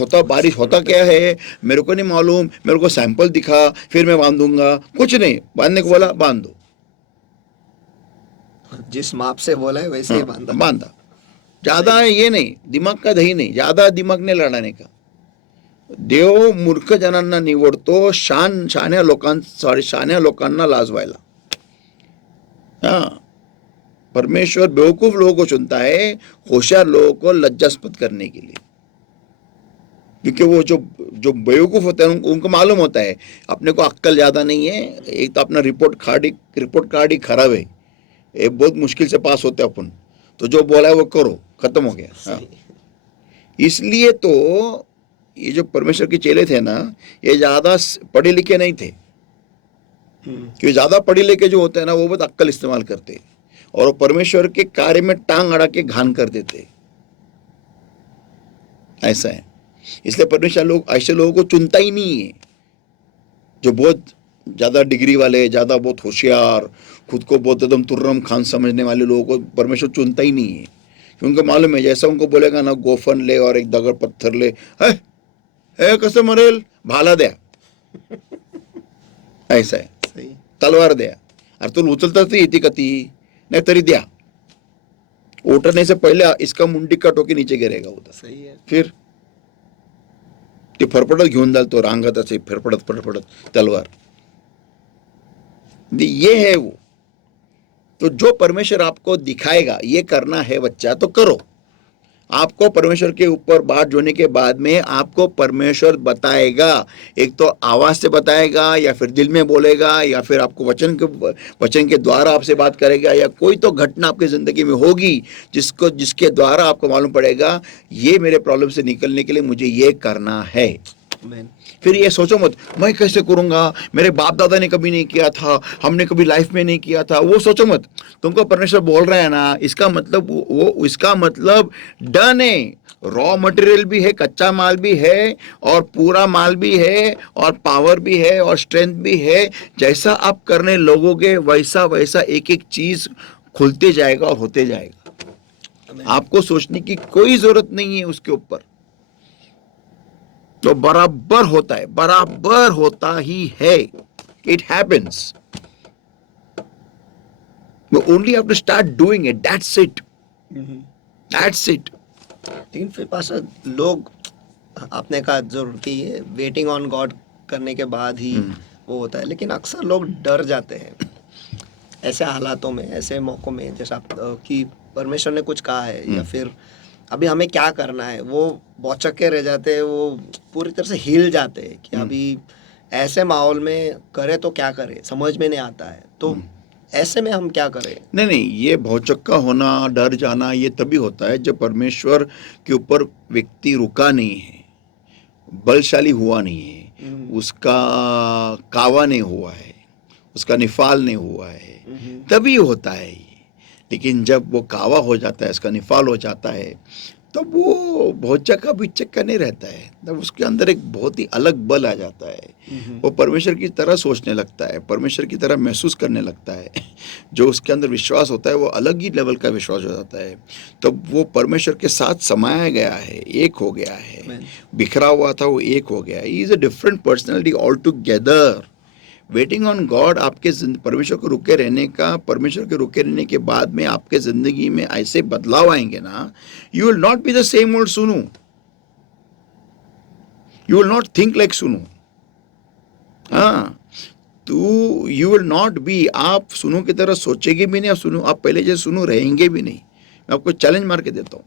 होता क्या है मेरे को नहीं मालूम, मेरे को सैंपल दिखा फिर मैं बांधूंगा. कुछ नहीं, बांधने को बोला बांध दो. जिस माप से बोला है वैसे ही बांधा. ज्यादा ये नाही, दिमाग का दही नाही, ज्यादा दिमाग नाही लढाने का. देव मूर्ख जनांना निवडतो शहाण्या लोकांना लाजवायला. हाँ, परमेश्वर बेवकूफ लोगों को चुनता है होशियार लोगों को लज्जास्पद करने के लिए. क्योंकि वो जो जो बेवकूफ़ होते हैं उनको मालूम होता है अपने को अक्ल ज़्यादा नहीं है, एक तो अपना रिपोर्ट कार्ड ही खराब है, ये बहुत मुश्किल से पास होते हैं अपन, तो जो बोला है वो करो, खत्म हो गया। हाँ, सही। इसलिए तो ये जो परमेश्वर के चेले थे ना, ये ज़्यादा पढ़े लिखे नहीं थे, क्योंकि ज़्यादा पढ़े लिखे जो होते हैं ना वो बहुत अक्ल इस्तेमाल करते और वो परमेश्वर के कार्य में टांग अड़ा के घान कर देते, ऐसा है। इसलिए परमेश्वर लोग ऐसे लोगों को चुनता ही नहीं है, जो बहुत ज़्यादा डिग्री वाले, ज़्यादा बहुत होशियार, खुद को बहुत एकदम तुर्रम खान समझने वाले लोगों को परमेश्वर चुनता ही नहीं है, क्योंकि उनको मालूम है जैसा उनको बोलेगा ना, गोफन ले और एक दगड़ पत्थर ले, है कसं मरेल, भाला द्या, ऐसा है, सही। तलवार द्या, अरे तुला उचलताच ती येते का ती, नाही तरी द्या, उठने से पहले इसका मुंडी कट होके नीचे गिरेगा उधर, सही है। फिर ते फरफडत घेऊन जाल तो रांगत असे फरफडत तलवार, ये है वो। तो जो परमेश्वर आपको दिखाएगा ये करना है बच्चा तो करो। आपको परमेश्वर के ऊपर बात जोड़ने के बाद में आपको परमेश्वर बताएगा, एक तो आवाज से बताएगा या फिर दिल में बोलेगा या फिर आपको वचन के द्वारा आपसे बात करेगा, या कोई तो घटना आपकी जिंदगी में होगी जिसके द्वारा आपको मालूम पड़ेगा ये मेरे प्रॉब्लम से निकलने के लिए मुझे ये करना है। आमीन। फिर ये सोचो मत मैं कैसे करूंगा, मेरे बाप दादा ने कभी नहीं किया था, हमने कभी लाइफ में नहीं किया था, वो सोचो मत। तुमको परमेश्वर बोल रहा है ना, इसका मतलब डन है, रॉ मटेरियल भी है, कच्चा माल भी है और पूरा माल भी है और पावर भी है और स्ट्रेंथ भी है। जैसा आप करने लोगोगे वैसा वैसा एक एक चीज खुलते जाएगा और होते जाएगा। आपको सोचने की कोई जरूरत नहीं है उसके ऊपर, तो बराबर होता है, बराबर होता ही है। It happens, we only have to start doing it, that's it, that's it. लेकिन फिर पास लोग, आपने कहा जरूरी है वेटिंग ऑन गॉड करने के बाद ही वो होता है, लेकिन अक्सर लोग डर जाते हैं ऐसे हालातों में, ऐसे मौक़ों में, जैसा कि परमेश्वर ने कुछ कहा है या फिर अभी हमें क्या करना है, वो बौचक के रह जाते हैं, वो पूरी तरह से हिल जाते हैं कि अभी ऐसे माहौल में करे तो क्या करे, समझ में नहीं आता है। तो ऐसे में हम क्या करें? नहीं, ये भौचक्का होना, डर जाना, ये तभी होता है जब परमेश्वर के ऊपर व्यक्ति रुका नहीं है, बलशाली हुआ नहीं है, उसका कावा नहीं हुआ है, उसका निफाल नहीं हुआ है, तभी होता है ये। लेकिन जब वो कावा हो जाता है, इसका निफाल हो जाता है, तब वो भौचक्का बिचक्का नहीं रहता है, तब उसके अंदर एक बहुत ही अलग बल आ जाता है। वो परमेश्वर की तरह सोचने लगता है, परमेश्वर की तरह महसूस करने लगता है। जो उसके अंदर विश्वास होता है वो अलग ही लेवल का विश्वास हो जाता है। तब वो परमेश्वर के साथ समाया गया है, एक हो गया है, बिखरा हुआ था वो एक हो गया है। He is a different personality all together. Waiting on God, आपके परमेश्वर को रुके रहने का, परमेश्वर के रुके रहने के बाद में आपके जिंदगी में ऐसे बदलाव आएंगे ना, you will not be the same old Sunu, you will not think like Sunu. हाँ, तो यू विल नॉट बी, आप सुनू की तरह सोचेंगे भी नहीं, आप पहले जैसे सुनू रहेंगे भी नहीं। मैं आपको चैलेंज मार के देता हूँ,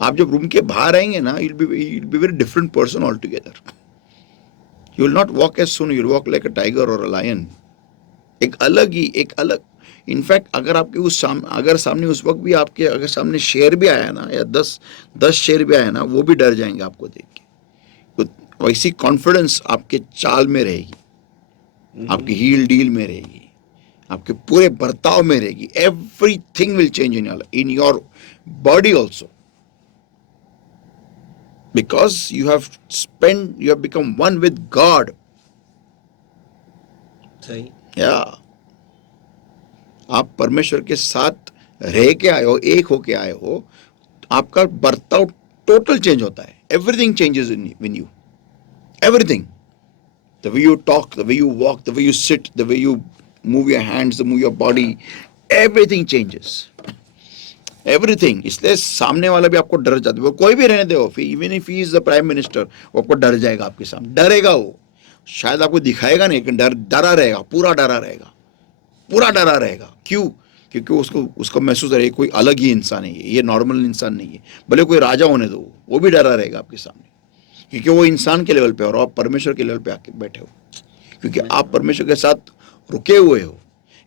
आप जब रूम के बाहर आएंगे ना, you'll be very different person altogether. You will not walk as soon, you will walk like a tiger or a lion. एक अलग इनफैक्ट अगर आपके अगर सामने उस वक्त भी आपके अगर सामने शेर भी आया ना, या 10 शेर भी आया ना, वो भी डर जाएंगे आपको देख के। तो वैसी कॉन्फिडेंस आपके चाल में रहेगी, आपकी हील डील में रहेगी, आपके पूरे बर्ताव में रहेगी। Everything will change in your body also, because you have become one with God. सही। Yeah. आप परमेश्वर के साथ रह के आए हो, एक हो के आए हो, आपका बर्ताव टोटल चेंज होता है। Everything changes in you, everything, the way you talk, the way you walk, the way you sit, the way you move your hands, the move your body, everything changes. Everything. इसलिए सामने वाला भी आपको डर जाता है, वो कोई भी रहने दो, even if he is the prime minister, वो आपको डर जाएगा, आपके सामने डरेगा। वो शायद आपको दिखाएगा नहीं, लेकिन डरा रहेगा, पूरा डरा रहेगा। क्यों? क्योंकि उसको महसूस है कोई अलग ही इंसान है, ये नॉर्मल इंसान नहीं है। भले कोई राजा होने दो, वो भी डरा रहेगा आपके सामने। क्योंकि वो इंसान के लेवल पे और आप परमेश्वर के लेवल पे आके बैठे हो, क्योंकि आप परमेश्वर के साथ रुके हुए हो।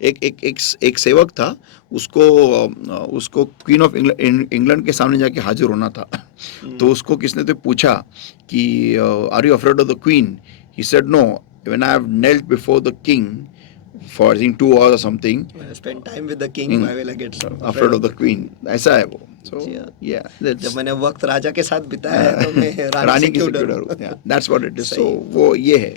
एक सेवक था, उसको क्वीन ऑफ इंग्लैंड के सामने जाके हाजिर होना था। तो उसको किसने तो पूछा कि are you afraid of the queen? He said no, when I have knelt before the king for I think 2 hours or something. When I spend time with the king, why will I get Afraid of the queen. ऐसा है वो. So जी हाँ। yeah, जब मैंने वक्त राजा के साथ बिताया है तो मैं रानी से की क्यों से क्यों डरूं? डरूं? Yeah, that's what it is. सही। So वो ये है.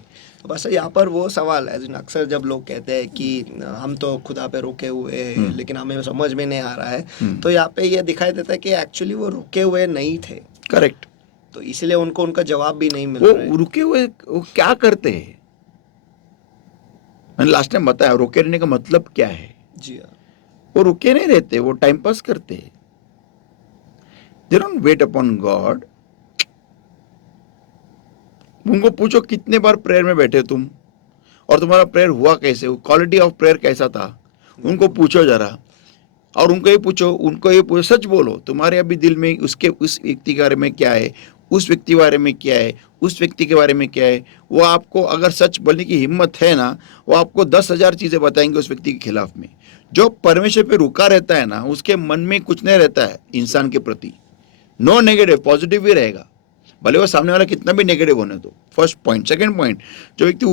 तो बस यहाँ पर वो सवाल है, अक्सर जब लोग कहते हैं कि हम तो खुदा पे रुके हुए हैं लेकिन हमें समझ में नहीं आ रहा है, तो यहाँ पे ये दिखाई देता है कि एक्चुअली वो रुके हुए नहीं थे। करेक्ट। तो इसलिए उनको उनका जवाब भी नहीं मिल वो रहा है। रुके हुए वो क्या करते हैं? मैंने लास्ट टाइम बताया रुके रहने का मतलब क्या है। जी हाँ। वो रुके नहीं रहते, वो टाइम पास करते हैं। They don't wait upon God. उनको पूछो कितने बार प्रेयर में बैठे तुम और तुम्हारा प्रेयर हुआ कैसे, क्वालिटी ऑफ प्रेयर कैसा था, उनको पूछो जरा। और उनको ये पूछो, सच बोलो, तुम्हारे अभी दिल में उसके उस व्यक्ति के बारे में क्या है, उस व्यक्ति के बारे में क्या है, उस व्यक्ति के बारे में क्या है। वो आपको अगर सच बोलने की हिम्मत है ना, वो आपको 10,000 चीजें बताएंगे उस व्यक्ति के खिलाफ में। जो परमेश्वर पे रुका रहता है ना, उसके मन में कुछ नहीं रहता है इंसान के प्रति, नो नेगेटिव, पॉजिटिव ही रहेगा, भले वो सामने वाला कितना भी नेगेटिव होने दो। First point. सेकंड पॉइंट, जो व्यक्ति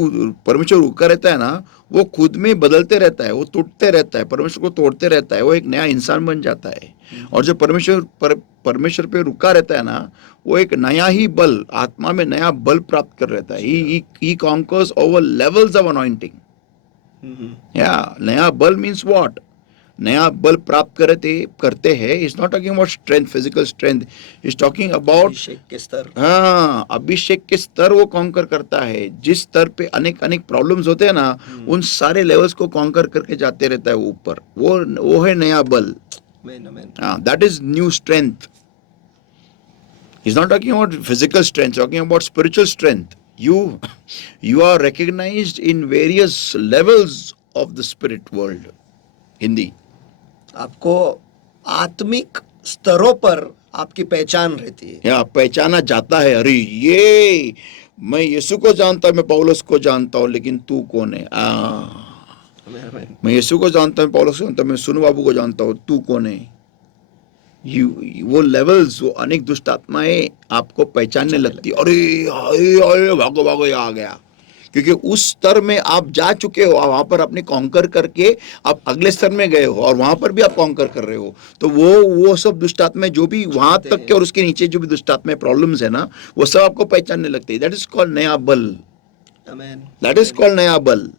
परमेश्वर रुका रहता है ना, वो खुद में बदलते रहता है, वो टूटते रहता है, परमेश्वर को तोड़ते रहता है, वो एक नया इंसान बन जाता है। और जो परमेश्वर पे रुका रहता है ना, वो एक नया ही बल, आत्मा में नया बल प्राप्त कर रहता है। He conquers over levels of anointing. या नया बल मीन्स व्हाट? नया बल प्राप्त करते हैं। Is not talking about strength, physical strength, is talking about अभिषेक के स्तर। हाँ, अभिषेक के स्तर वो कॉन्कर करता है। जिस स्तर पे अनेक प्रॉब्लम्स होते हैं ना, उन सारे लेवल्स को कॉन्कर करके जाते रहता है वो ऊपर। वो है नया बल। हाँ, that is new strength. Is not talking about physical strength, talking about spiritual strength. You are recognised in various levels of the spirit world. Hindi, आपको आत्मिक स्तरों पर आपकी पहचान रहती है, या पहचाना जाता है। अरे ये मैं यीशु को जानता हूं, मैं पौलुस को जानता हूं, लेकिन तू कौन है? मैं यीशु को जानता हूं, पौलुस को जानता हूं, मैं सुनु बाबू को जानता हूं, तू कौन है? वो लेवल्स, वो अनेक दुष्ट आत्माएं आपको पहचानने लगती। अरे भागो भागो, ये आ गया। क्योंकि उस स्तर में आप जा चुके हो, वहां पर आपने कॉन्कर करके आप अगले स्तर में गए हो, और वहां पर भी आप कॉन्कर कर रहे हो। तो वो सब दुष्टात्माएं जो भी वहां तक के और उसके नीचे जो भी दुष्टात्माएं प्रॉब्लम्स है ना, वो सब आपको पहचानने लगते हैं। दैट इज कॉल्ड नया बल। दैट इज कॉल्ड नया बल।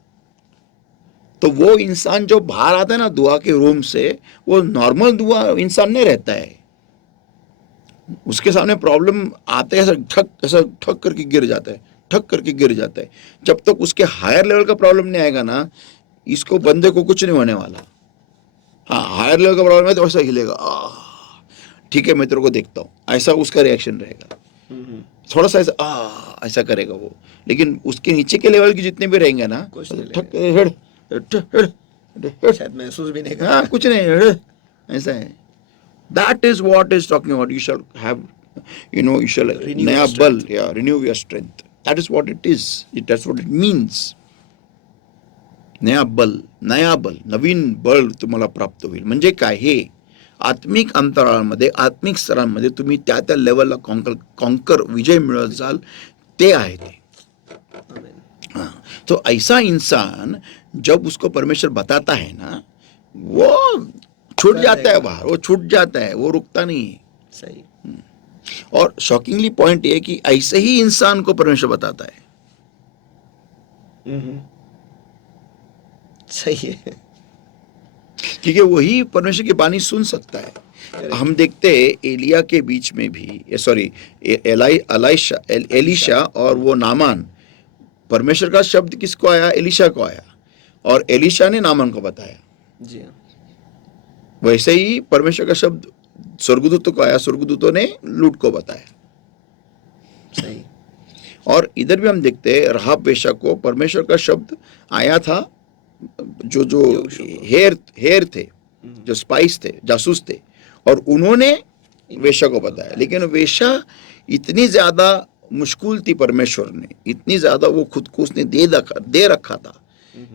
तो वो इंसान जो बाहर आता है ना दुआ के रूम से, वो नॉर्मल दुआ इंसान नहीं रहता है। उसके सामने प्रॉब्लम आते हैं, ऐसा ठक करके गिर जाता है, ठक करके गिर जाता है। जब तक उसके हायर लेवल का प्रॉब्लम नहीं आएगा ना, इसको बंदे को कुछ नहीं होने वाला। हाँ, हायर लेवल का प्रॉब्लम है तो ऐसा हिलेगा, ठीक है मैं तेरे को देखता हूँ, ऐसा उसका रिएक्शन रहेगा। थोड़ा सा ऐसा ऐसा करेगा वो। लेकिन उसके नीचे के लेवल के जितने भी रहेंगे ना, शायद महसूस भी नहीं हाँ, कुछ नहीं, ऐसा है। That is what is talking about. You shall have, you shall नया बल, या renew your strength. That is what it is. That's what it means. नया बल, नवीन बल तुम्हाला प्राप्त होईल. म्हणजे काय? हे आत्मिक अंतराळामध्ये, आत्मिक स्तरांमध्ये तुम्ही त्या लेवलला कॉन्कर विजय मिळवत जाल, ते आहे ते. हाँ, तो ऐसा इंसान जब उसको परमेश्वर बताता है ना, वो छूट जाता है बाहर, वो छूट जाता है, वो रुकता नहीं है. सही. और शॉकिंगली पॉइंट ये कि ऐसे ही इंसान को परमेश्वर बताता है. सही है, क्योंकि वही परमेश्वर की वाणी सुन सकता है. हम देखते हैं एलिया के बीच में भी, सॉरी एलीशा और वो नामान, परमेश्वर का शब्द किसको आया? एलीशा को आया, और एलीशा ने नामान को बताया. जी. वैसे ही परमेश्वर का शब्द स्वर्गदूतों को आया, स्वर्गदूतों ने लूट को बताया. सही. और इधर भी हम देखते हैं राहाब वेश्या को परमेश्वर का शब्द आया था. जो हेर थे, जो स्पाइस थे, जासूस थे, और उन्होंने वेश्या को बताया. लेकिन वेश्या इतनी ज्यादा मुश्किल थी परमेश्वर ने, इतनी ज्यादा वो खुद को उसने दे रखा था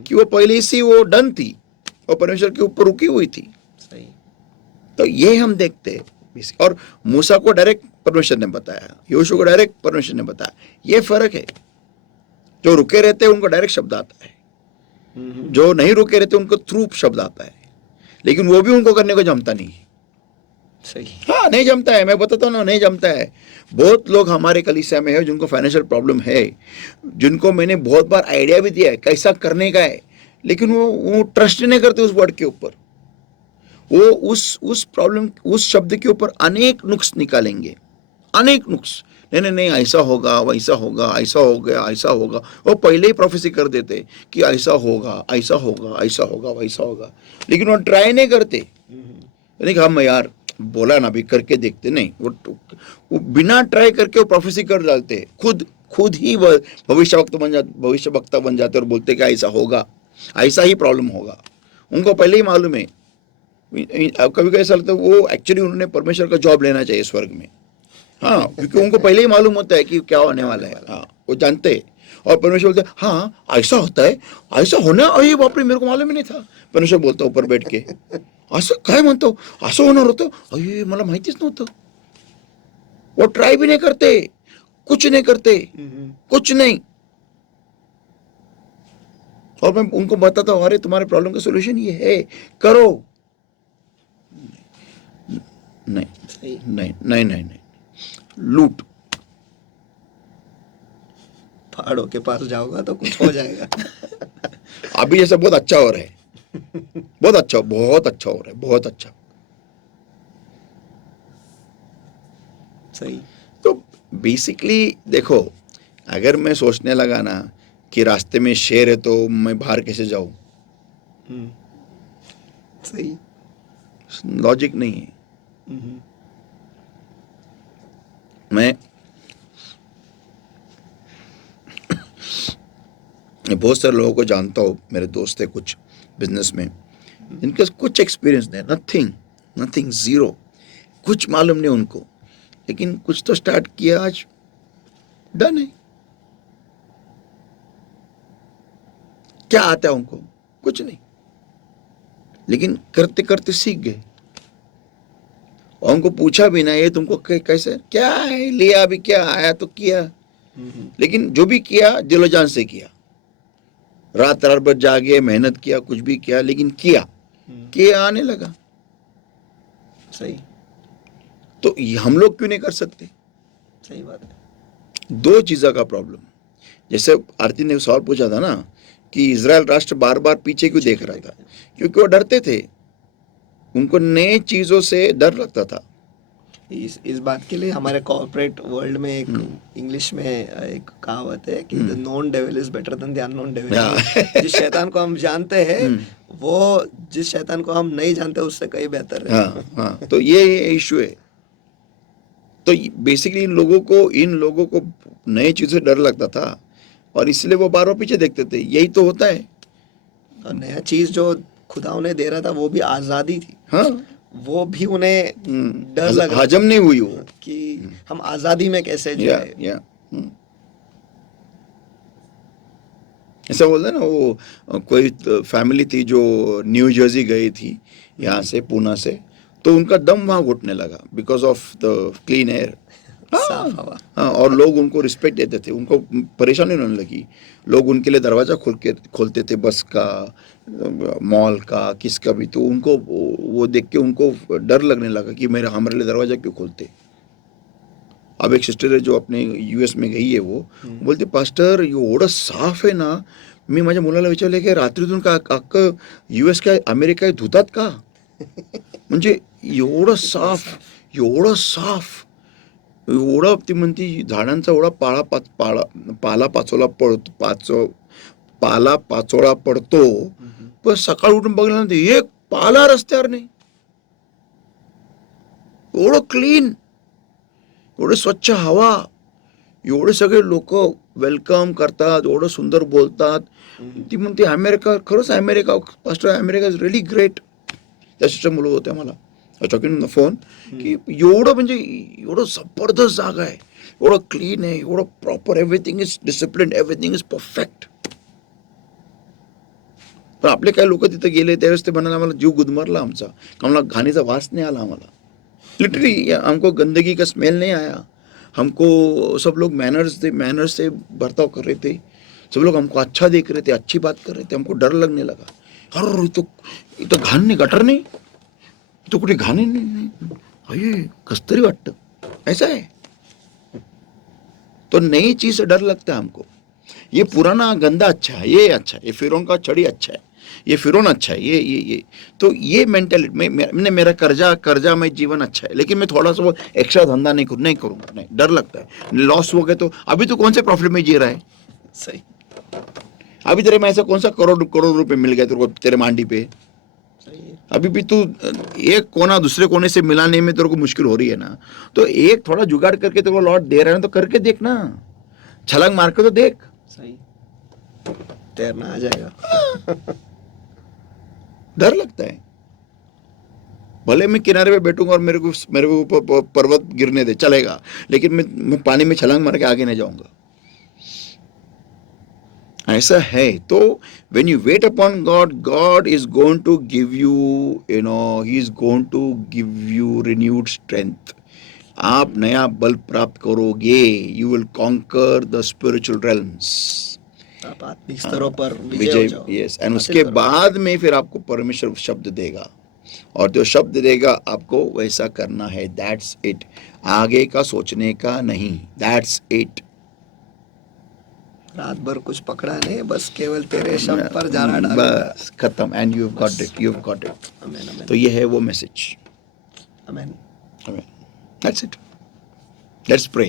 कि वो पहले से वो डन थी और परमेश्वर के ऊपर रुकी हुई थी। सही। तो ये हम देखते हैं। और मूसा को डायरेक्ट परमेश्वर ने बताया, यहोशू को डायरेक्ट परमेश्वर ने बताया, ये फर्क है। जो रुके रहते हैं उनको डायरेक्ट शब्द आता है, जो नहीं रुके रहते उनको थ्रू शब्द आता है, लेकिन वो भी उनको करने को जमता नहीं। सही। हाँ, नहीं जमता है, मैं बताता हूँ ना, नहीं जमता है। बहुत लोग हमारे कलीसिया में है जिनको फाइनेंशियल प्रॉब्लम है, जिनको मैंने बहुत बार आइडिया भी दिया है कैसा करने का है, लेकिन वो ट्रस्ट नहीं करते उस वर्ड के ऊपर। वो उस प्रॉब्लम, उस शब्द के ऊपर अनेक नुक्स निकालेंगे, अनेक नुक्स। नहीं नहीं, ऐसा होगा, वैसा होगा, ऐसा हो गया, ऐसा होगा। वो पहले ही प्रोफेसी कर देते कि ऐसा होगा, ऐसा होगा, ऐसा होगा, वैसा होगा, लेकिन वो ट्राई नहीं करते। नहीं, हम यार बोला ना, भी करके देखते नहीं। वो बिना ट्राई करके वो प्रोफेसी कर डालते, खुद ही भविष्य वक्ता बन जाते और बोलते कि ऐसा होगा, ऐसा ही प्रॉब्लम होगा। उनको पहले ही मालूम है। कभी कभी ऐसा लगता है वो एक्चुअली उन्होंने परमेश्वर का जॉब लेना चाहिए स्वर्ग में। हाँ, क्योंकि उनको पहले ही मालूम होता है कि क्या होने वाला है। हाँ, वो जानते हैं। और परमेश्वर बोलते हाँ ऐसा होता है, ऐसा होना, अरे बाप रे, मेरे को मालूम ही नहीं था। परमेश्वर बोलता ऊपर बैठ के, असं काय म्हणतो, असं होणार होतं, अरे मला माहितीच नव्हतं। वो ट्राई भी नहीं करते, कुछ नहीं करते, कुछ नहीं। और मैं उनको बताता हूँ, अरे तुम्हारे प्रॉब्लम का सोल्यूशन ये है, करो। नहीं नहीं नहीं नहीं नहीं, लूट। पहाड़ों के पास जाओगा तो कुछ हो जाएगा। अभी जैसे बहुत अच्छा हो रहा है, बहुत अच्छा हो रहा है, बहुत अच्छा। सही। तो बेसिकली देखो, अगर मैं सोचने लगा ना कि रास्ते में शेर है तो मैं बाहर कैसे जाऊं, सही। लॉजिक नहीं है। मैं बहुत सारे लोगों को जानता हूँ, मेरे दोस्त है कुछ बिजनेस में, इनका कुछ एक्सपीरियंस नहीं, नथिंग, जीरो, कुछ मालूम नहीं उनको, लेकिन कुछ तो स्टार्ट किया, आज डन है। क्या आता है उनको? कुछ नहीं, लेकिन करते करते सीख गए। और उनको पूछा भी ना, ये तुमको कैसे क्या है, लिया अभी क्या आया तो किया, लेकिन जो भी किया दिलो जान से किया, रात भर जागे, मेहनत किया, कुछ भी किया, लेकिन किया आने लगा। सही। तो हम लोग क्यों नहीं कर सकते? सही बात है। दो चीज़ों का प्रॉब्लम, जैसे आरती ने सवाल पूछा था ना कि इजराइल राष्ट्र बार बार पीछे क्यों देख रहा था, क्योंकि वो डरते थे, उनको नए चीजों से डर लगता था। इस बात के लिए हमारे कॉर्पोरेट वर्ल्ड में एक इंग्लिश में एक कहावत है कि the known devil is better than the unknown devil. जिस शैतान को हम जानते हैं वो जिस शैतान को हम नहीं जानते उससे कहीं बेहतर है। हाँ, तो ये इशू है। तो बेसिकली इन लोगों को नए चीजों से डर लगता था और इसलिए वो बार बार पीछे देखते थे। यही तो होता है। और नया चीज जो खुदा उन्हें दे रहा था वो भी आजादी थी। हाँ, वो भी उन्हें डर लग रहा हजम नहीं हुई वो कि हम आजादी में कैसे जाए। ऐसा बोलते हैं ना, वो कोई फैमिली थी जो न्यू जर्सी गई थी यहाँ से, पूना से, तो उनका दम वहाँ घुटने लगा because of the clean air, साफ हवा। हाँ, और लोग उनको रिस्पेक्ट देते थे, उनको परेशानी होने लगी। लोग उनके लिए दरवाज़ा खोलते थे, बस का, मॉल का, किसका भी। तो उनको वो देख के उनको डर लगने लगा कि हमारे लिए दरवाज़ा क्यों खोलते। अब एक सिस्टर है जो अपने यूएस में गई है, वो बोलते पास्टर एवढं साफ आहे ना, मी माझ्या मुलाला विचारले की रात्रीतून का अख्खं यूएस काय अमेरिका धुतात का, म्हणजे एवढं साफ, एवढं साफ, एवढं ती म्हणती झाडांचा एवढा पाला पाचोळा पडतो, पण सकाळ उठून बघल्यानंतर एक पाला रस्त्यावर नाही, एवढं क्लीन, एवढे स्वच्छ हवा, एवढे सगळे लोक वेलकम करतात, एवढं सुंदर बोलतात. ती म्हणते अमेरिका, खरंच America pastor, America is really great. त्या सिस्टर मुलं होत्या मला, टॉकिंग ऑन द फोन की एवढं म्हणजे एवढं जबरदस्त जागा आहे, एवढं क्लीन आहे, एवढं proper, everything is discipline, everything is perfect. पण आपले काही लोक तिथे गेले त्यावेळेस ते म्हणाले आम्हाला जीव गुदमरला आमचा, आम्हाला घाणीचा वास नहीं आला आम्हाला. लिटरली हमको गंदगी का स्मेल नहीं आया. हमको सब लोग मैनर्स से बर्ताव कर रहे थे. सब लोग हमको अच्छा देख रहे थे, अच्छी बात कर रहे थे. हमको डर लगने लगा, अरे ये तो घाण नहीं, गटर नहीं, तो कुठे घाण नहीं, अये कस्तरी वाटतं. ऐसा है. तो नई चीज से डर लगता है हमको. ये पुराना गंदा अच्छा है, ये अच्छा है, ये फिरौन का छड़ी अच्छा है, ये फिरौन अच्छा है, ये तो ये मेंटेलिटी मैंने मेरा कर्जा में जीवन अच्छा है, लेकिन मैं थोड़ा सा वो एक्स्ट्रा धंधा नहीं करूंगा, नहीं, डर लगता है. लॉस हो गए तो अभी तो कौन से प्रॉफिट में जी रहा है. सही. अभी तेरे में ऐसा कौन सा करोड़ रुपए मिल गया तेरे को तेरे मांडी पे. सही है. अभी भी तू एक कोना दूसरे कोने से मिलाने में तेरे को मुश्किल हो रही है ना, तो एक थोड़ा जुगाड़ करके तेरे को लौट दे रहा है ना, तो करके देख ना, छलांग मार के तो देख. सही. तैरना आ जाएगा. डर लगता है. भले मैं किनारे पे बैठूंगा और मेरे को पर्वत गिरने दे, चलेगा, लेकिन मैं पानी में छलांग मार के आगे नहीं जाऊंगा. ऐसा है. तो when you wait upon God, God is going to give you, he is going to give you renewed strength. आप नया बल प्राप्त करोगे. You will conquer the spiritual realms. आप आत्मिक स्तरों पर विजय हो जाओ. यस. एंड उसके बाद में फिर आपको परमेश्वर शब्द देगा, और जो शब्द देगा आपको वैसा करना है. That's it. आगे का सोचने का नहीं. That's it. रात भर कुछ पकड़ा नहीं, बस केवल तेरे शब्द पर जाना डालूंगा. बस खत्म. And you have got it, you have got it. आमीन. आमीन. तो ये है वो मैसेज. आमीन. Amen. That's it. Let's pray.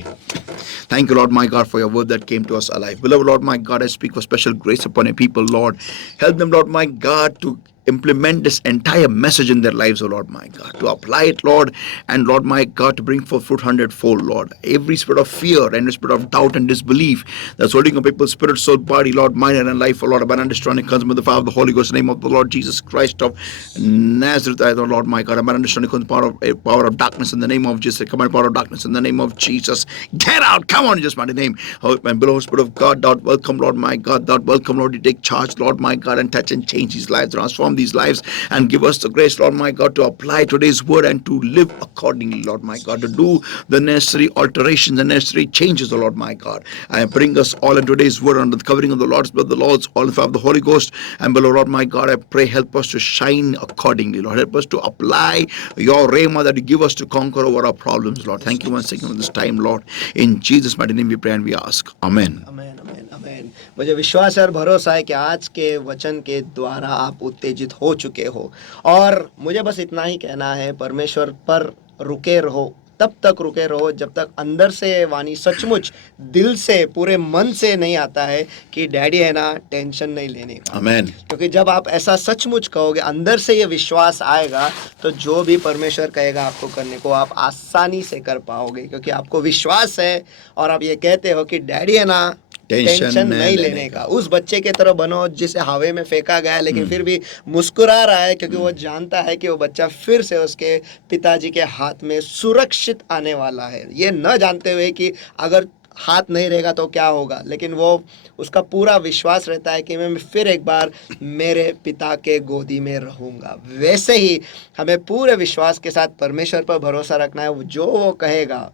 Thank you, Lord my God, for your word that came to us alive. Beloved Lord my God, I speak for special grace upon your people, Lord. Help them, Lord my God, to implement this entire message in their lives, oh Lord my God, to apply it, Lord, and Lord my God, to bring forth fruit hundredfold, Lord. Every spirit of fear and the spirit of doubt and disbelief that's holding up people's spirit, soul, body, Lord, mind, and life, oh Lord, abandon, destroying, comes with the Father, the Holy Ghost, in the name of the Lord Jesus Christ of Nazareth, oh Lord my God, abandon, destroying, comes power of darkness in the name of Jesus. Come on, power of darkness in the name of Jesus. Get out! Come on, in just mighty name. Oh, and beloved Spirit of God, thou welcome, Lord my God, thou welcome, Lord, you take charge, Lord my God, and touch and change these lives, transform these lives, and give us the grace, Lord my God, to apply today's word and to live accordingly, Lord my God, to do the necessary alterations, the necessary changes, oh Lord my God, and bring us all in today's word under the covering of the Lord's blood, the Lord's all in of the Holy Ghost. And beloved Lord my God, I pray, help us to shine accordingly, Lord. Help us to apply your rhema that you give us to conquer over our problems, Lord. Thank you once again for this time, Lord. In Jesus' mighty name we pray and we ask. Amen. आमीन. आमीन. आमीन. मुझे विश्वास और भरोसा है कि आज के वचन के द्वारा आप उत्तेजित हो चुके हो, और मुझे बस इतना ही कहना है, परमेश्वर पर रुके रहो, तब तक रुके रहो जब तक अंदर से वाणी सचमुच दिल से पूरे मन से नहीं आता है कि डैडी है ना, टेंशन नहीं लेने का. Amen. क्योंकि जब आप ऐसा सचमुच कहोगे, अंदर से ये विश्वास आएगा, तो जो भी परमेश्वर कहेगा आपको करने को, आप आसानी से कर पाओगे, क्योंकि आपको विश्वास है और आप ये कहते हो कि डैडी है ना, टेंशन नहीं लेने का. उस बच्चे के तरह बनो जिसे हवा में फेंका गया है, लेकिन फिर भी मुस्कुरा रहा है, क्योंकि वो जानता है कि वो बच्चा फिर से उसके पिताजी के हाथ में सुरक्षित आने वाला है, ये न जानते हुए कि अगर हाथ नहीं रहेगा तो क्या होगा, लेकिन वो उसका पूरा विश्वास रहता है कि मैं फिर एक बार मेरे पिता के गोदी में रहूँगा. वैसे ही हमें पूरे विश्वास के साथ परमेश्वर पर भरोसा रखना है. जो वो कहेगा,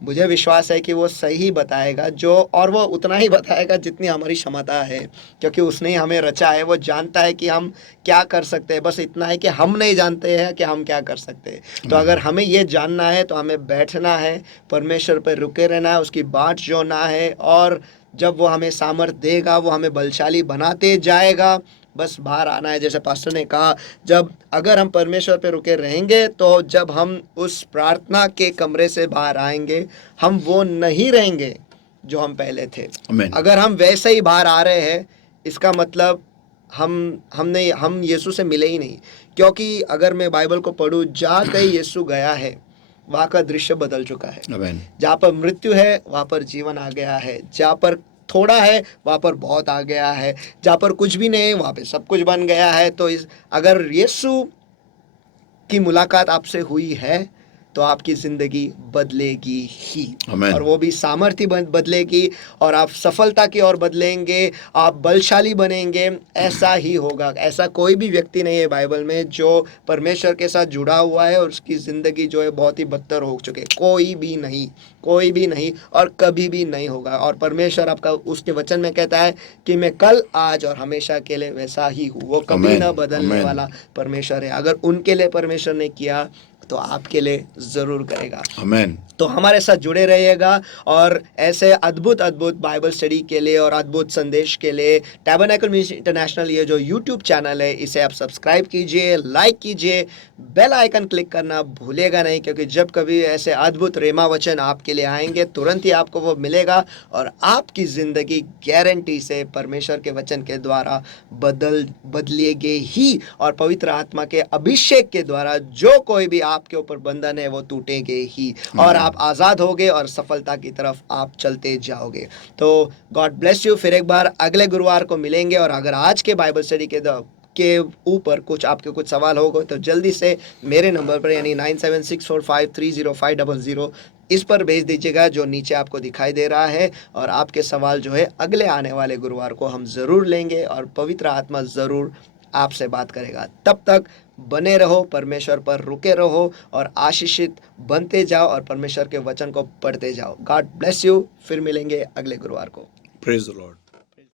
मुझे विश्वास है कि वो सही बताएगा, जो और वो उतना ही बताएगा जितनी हमारी क्षमता है, क्योंकि उसने ही हमें रचा है. वो जानता है कि हम क्या कर सकते हैं, बस इतना है कि हम नहीं जानते हैं कि हम क्या कर सकते हैं. तो अगर हमें ये जानना है तो हमें बैठना है, परमेश्वर पर रुके रहना है, उसकी बाट जोड़ना है, और जब वो हमें सामर्थ देगा, वो हमें बलशाली बनाते जाएगा. बस बाहर आना है. जैसे पास्टर ने कहा, जब अगर हम परमेश्वर पे रुके रहेंगे, तो जब हम उस प्रार्थना के कमरे से बाहर आएंगे, हम वो नहीं रहेंगे जो हम पहले थे. Amen. अगर हम वैसे ही बाहर आ रहे हैं, इसका मतलब हम यीशु से मिले ही नहीं. क्योंकि अगर मैं बाइबल को पढ़ूँ, जहाँ कहीं यीशु गया है वहाँ का दृश्य बदल चुका है. Amen. जहाँ पर मृत्यु है वहाँ पर जीवन आ गया है. जहाँ पर थोड़ा है वहाँ पर बहुत आ गया है. जहाँ पर कुछ भी नहीं है वहाँ पे सब कुछ बन गया है. तो अगर यीशु की मुलाकात आपसे हुई है तो आपकी ज़िंदगी बदलेगी ही, आमीन। और वो भी सामर्थ्य बदलेगी, और आप सफलता की ओर बदलेंगे, आप बलशाली बनेंगे। ऐसा ही होगा। ऐसा कोई भी व्यक्ति नहीं है बाइबल में जो परमेश्वर के साथ जुड़ा हुआ है और उसकी ज़िंदगी जो है बहुत ही बदतर हो चुके, कोई भी नहीं, कोई भी नहीं, और कभी भी नहीं होगा। और परमेश्वर आपका उसके वचन में कहता है कि मैं कल, आज और हमेशा के लिए वैसा ही हूँ। वो कभी आमीन, ना बदलने आमीन। वाला परमेश्वर है। अगर उनके लिए परमेश्वर ने किया तो आपके लिए ज़रूर करेगा। आमीन। तो हमारे साथ जुड़े रहिएगा, और ऐसे अद्भुत अद्भुत बाइबल स्टडी के लिए और अद्भुत संदेश के लिए टैबरनेकल मिनिस्ट्री इंटरनेशनल ये जो यूट्यूब चैनल है इसे आप सब्सक्राइब कीजिए, लाइक कीजिए, बेल आइकन क्लिक करना भूलेगा नहीं, क्योंकि जब कभी ऐसे अद्भुत रेमा वचन आपके लिए आएंगे तुरंत ही आपको वो मिलेगा, और आपकी ज़िंदगी गारंटी से परमेश्वर के वचन के द्वारा बदलेगी ही, और पवित्र आत्मा के अभिषेक के द्वारा जो कोई भी आपके ऊपर बंधन है वो टूटेंगे ही, और आप आज़ाद होगे और सफलता की तरफ आप चलते जाओगे। तो गॉड ब्लेस यू। फिर एक बार अगले गुरुवार को मिलेंगे, और अगर आज के बाइबल स्टडी के ऊपर कुछ सवाल हो गए तो जल्दी से मेरे नंबर पर, यानी 9764530500 इस पर भेज दीजिएगा, जो नीचे आपको दिखाई दे रहा है। और आपके सवाल जो है अगले आने वाले गुरुवार को हम ज़रूर लेंगे, और पवित्र आत्मा ज़रूर आपसे बात करेगा। तब तक बने रहो, परमेश्वर पर रुके रहो, और आशीषित बनते जाओ, और परमेश्वर के वचन को पढ़ते जाओ। God bless you. फिर मिलेंगे अगले गुरुवार को। Praise the Lord.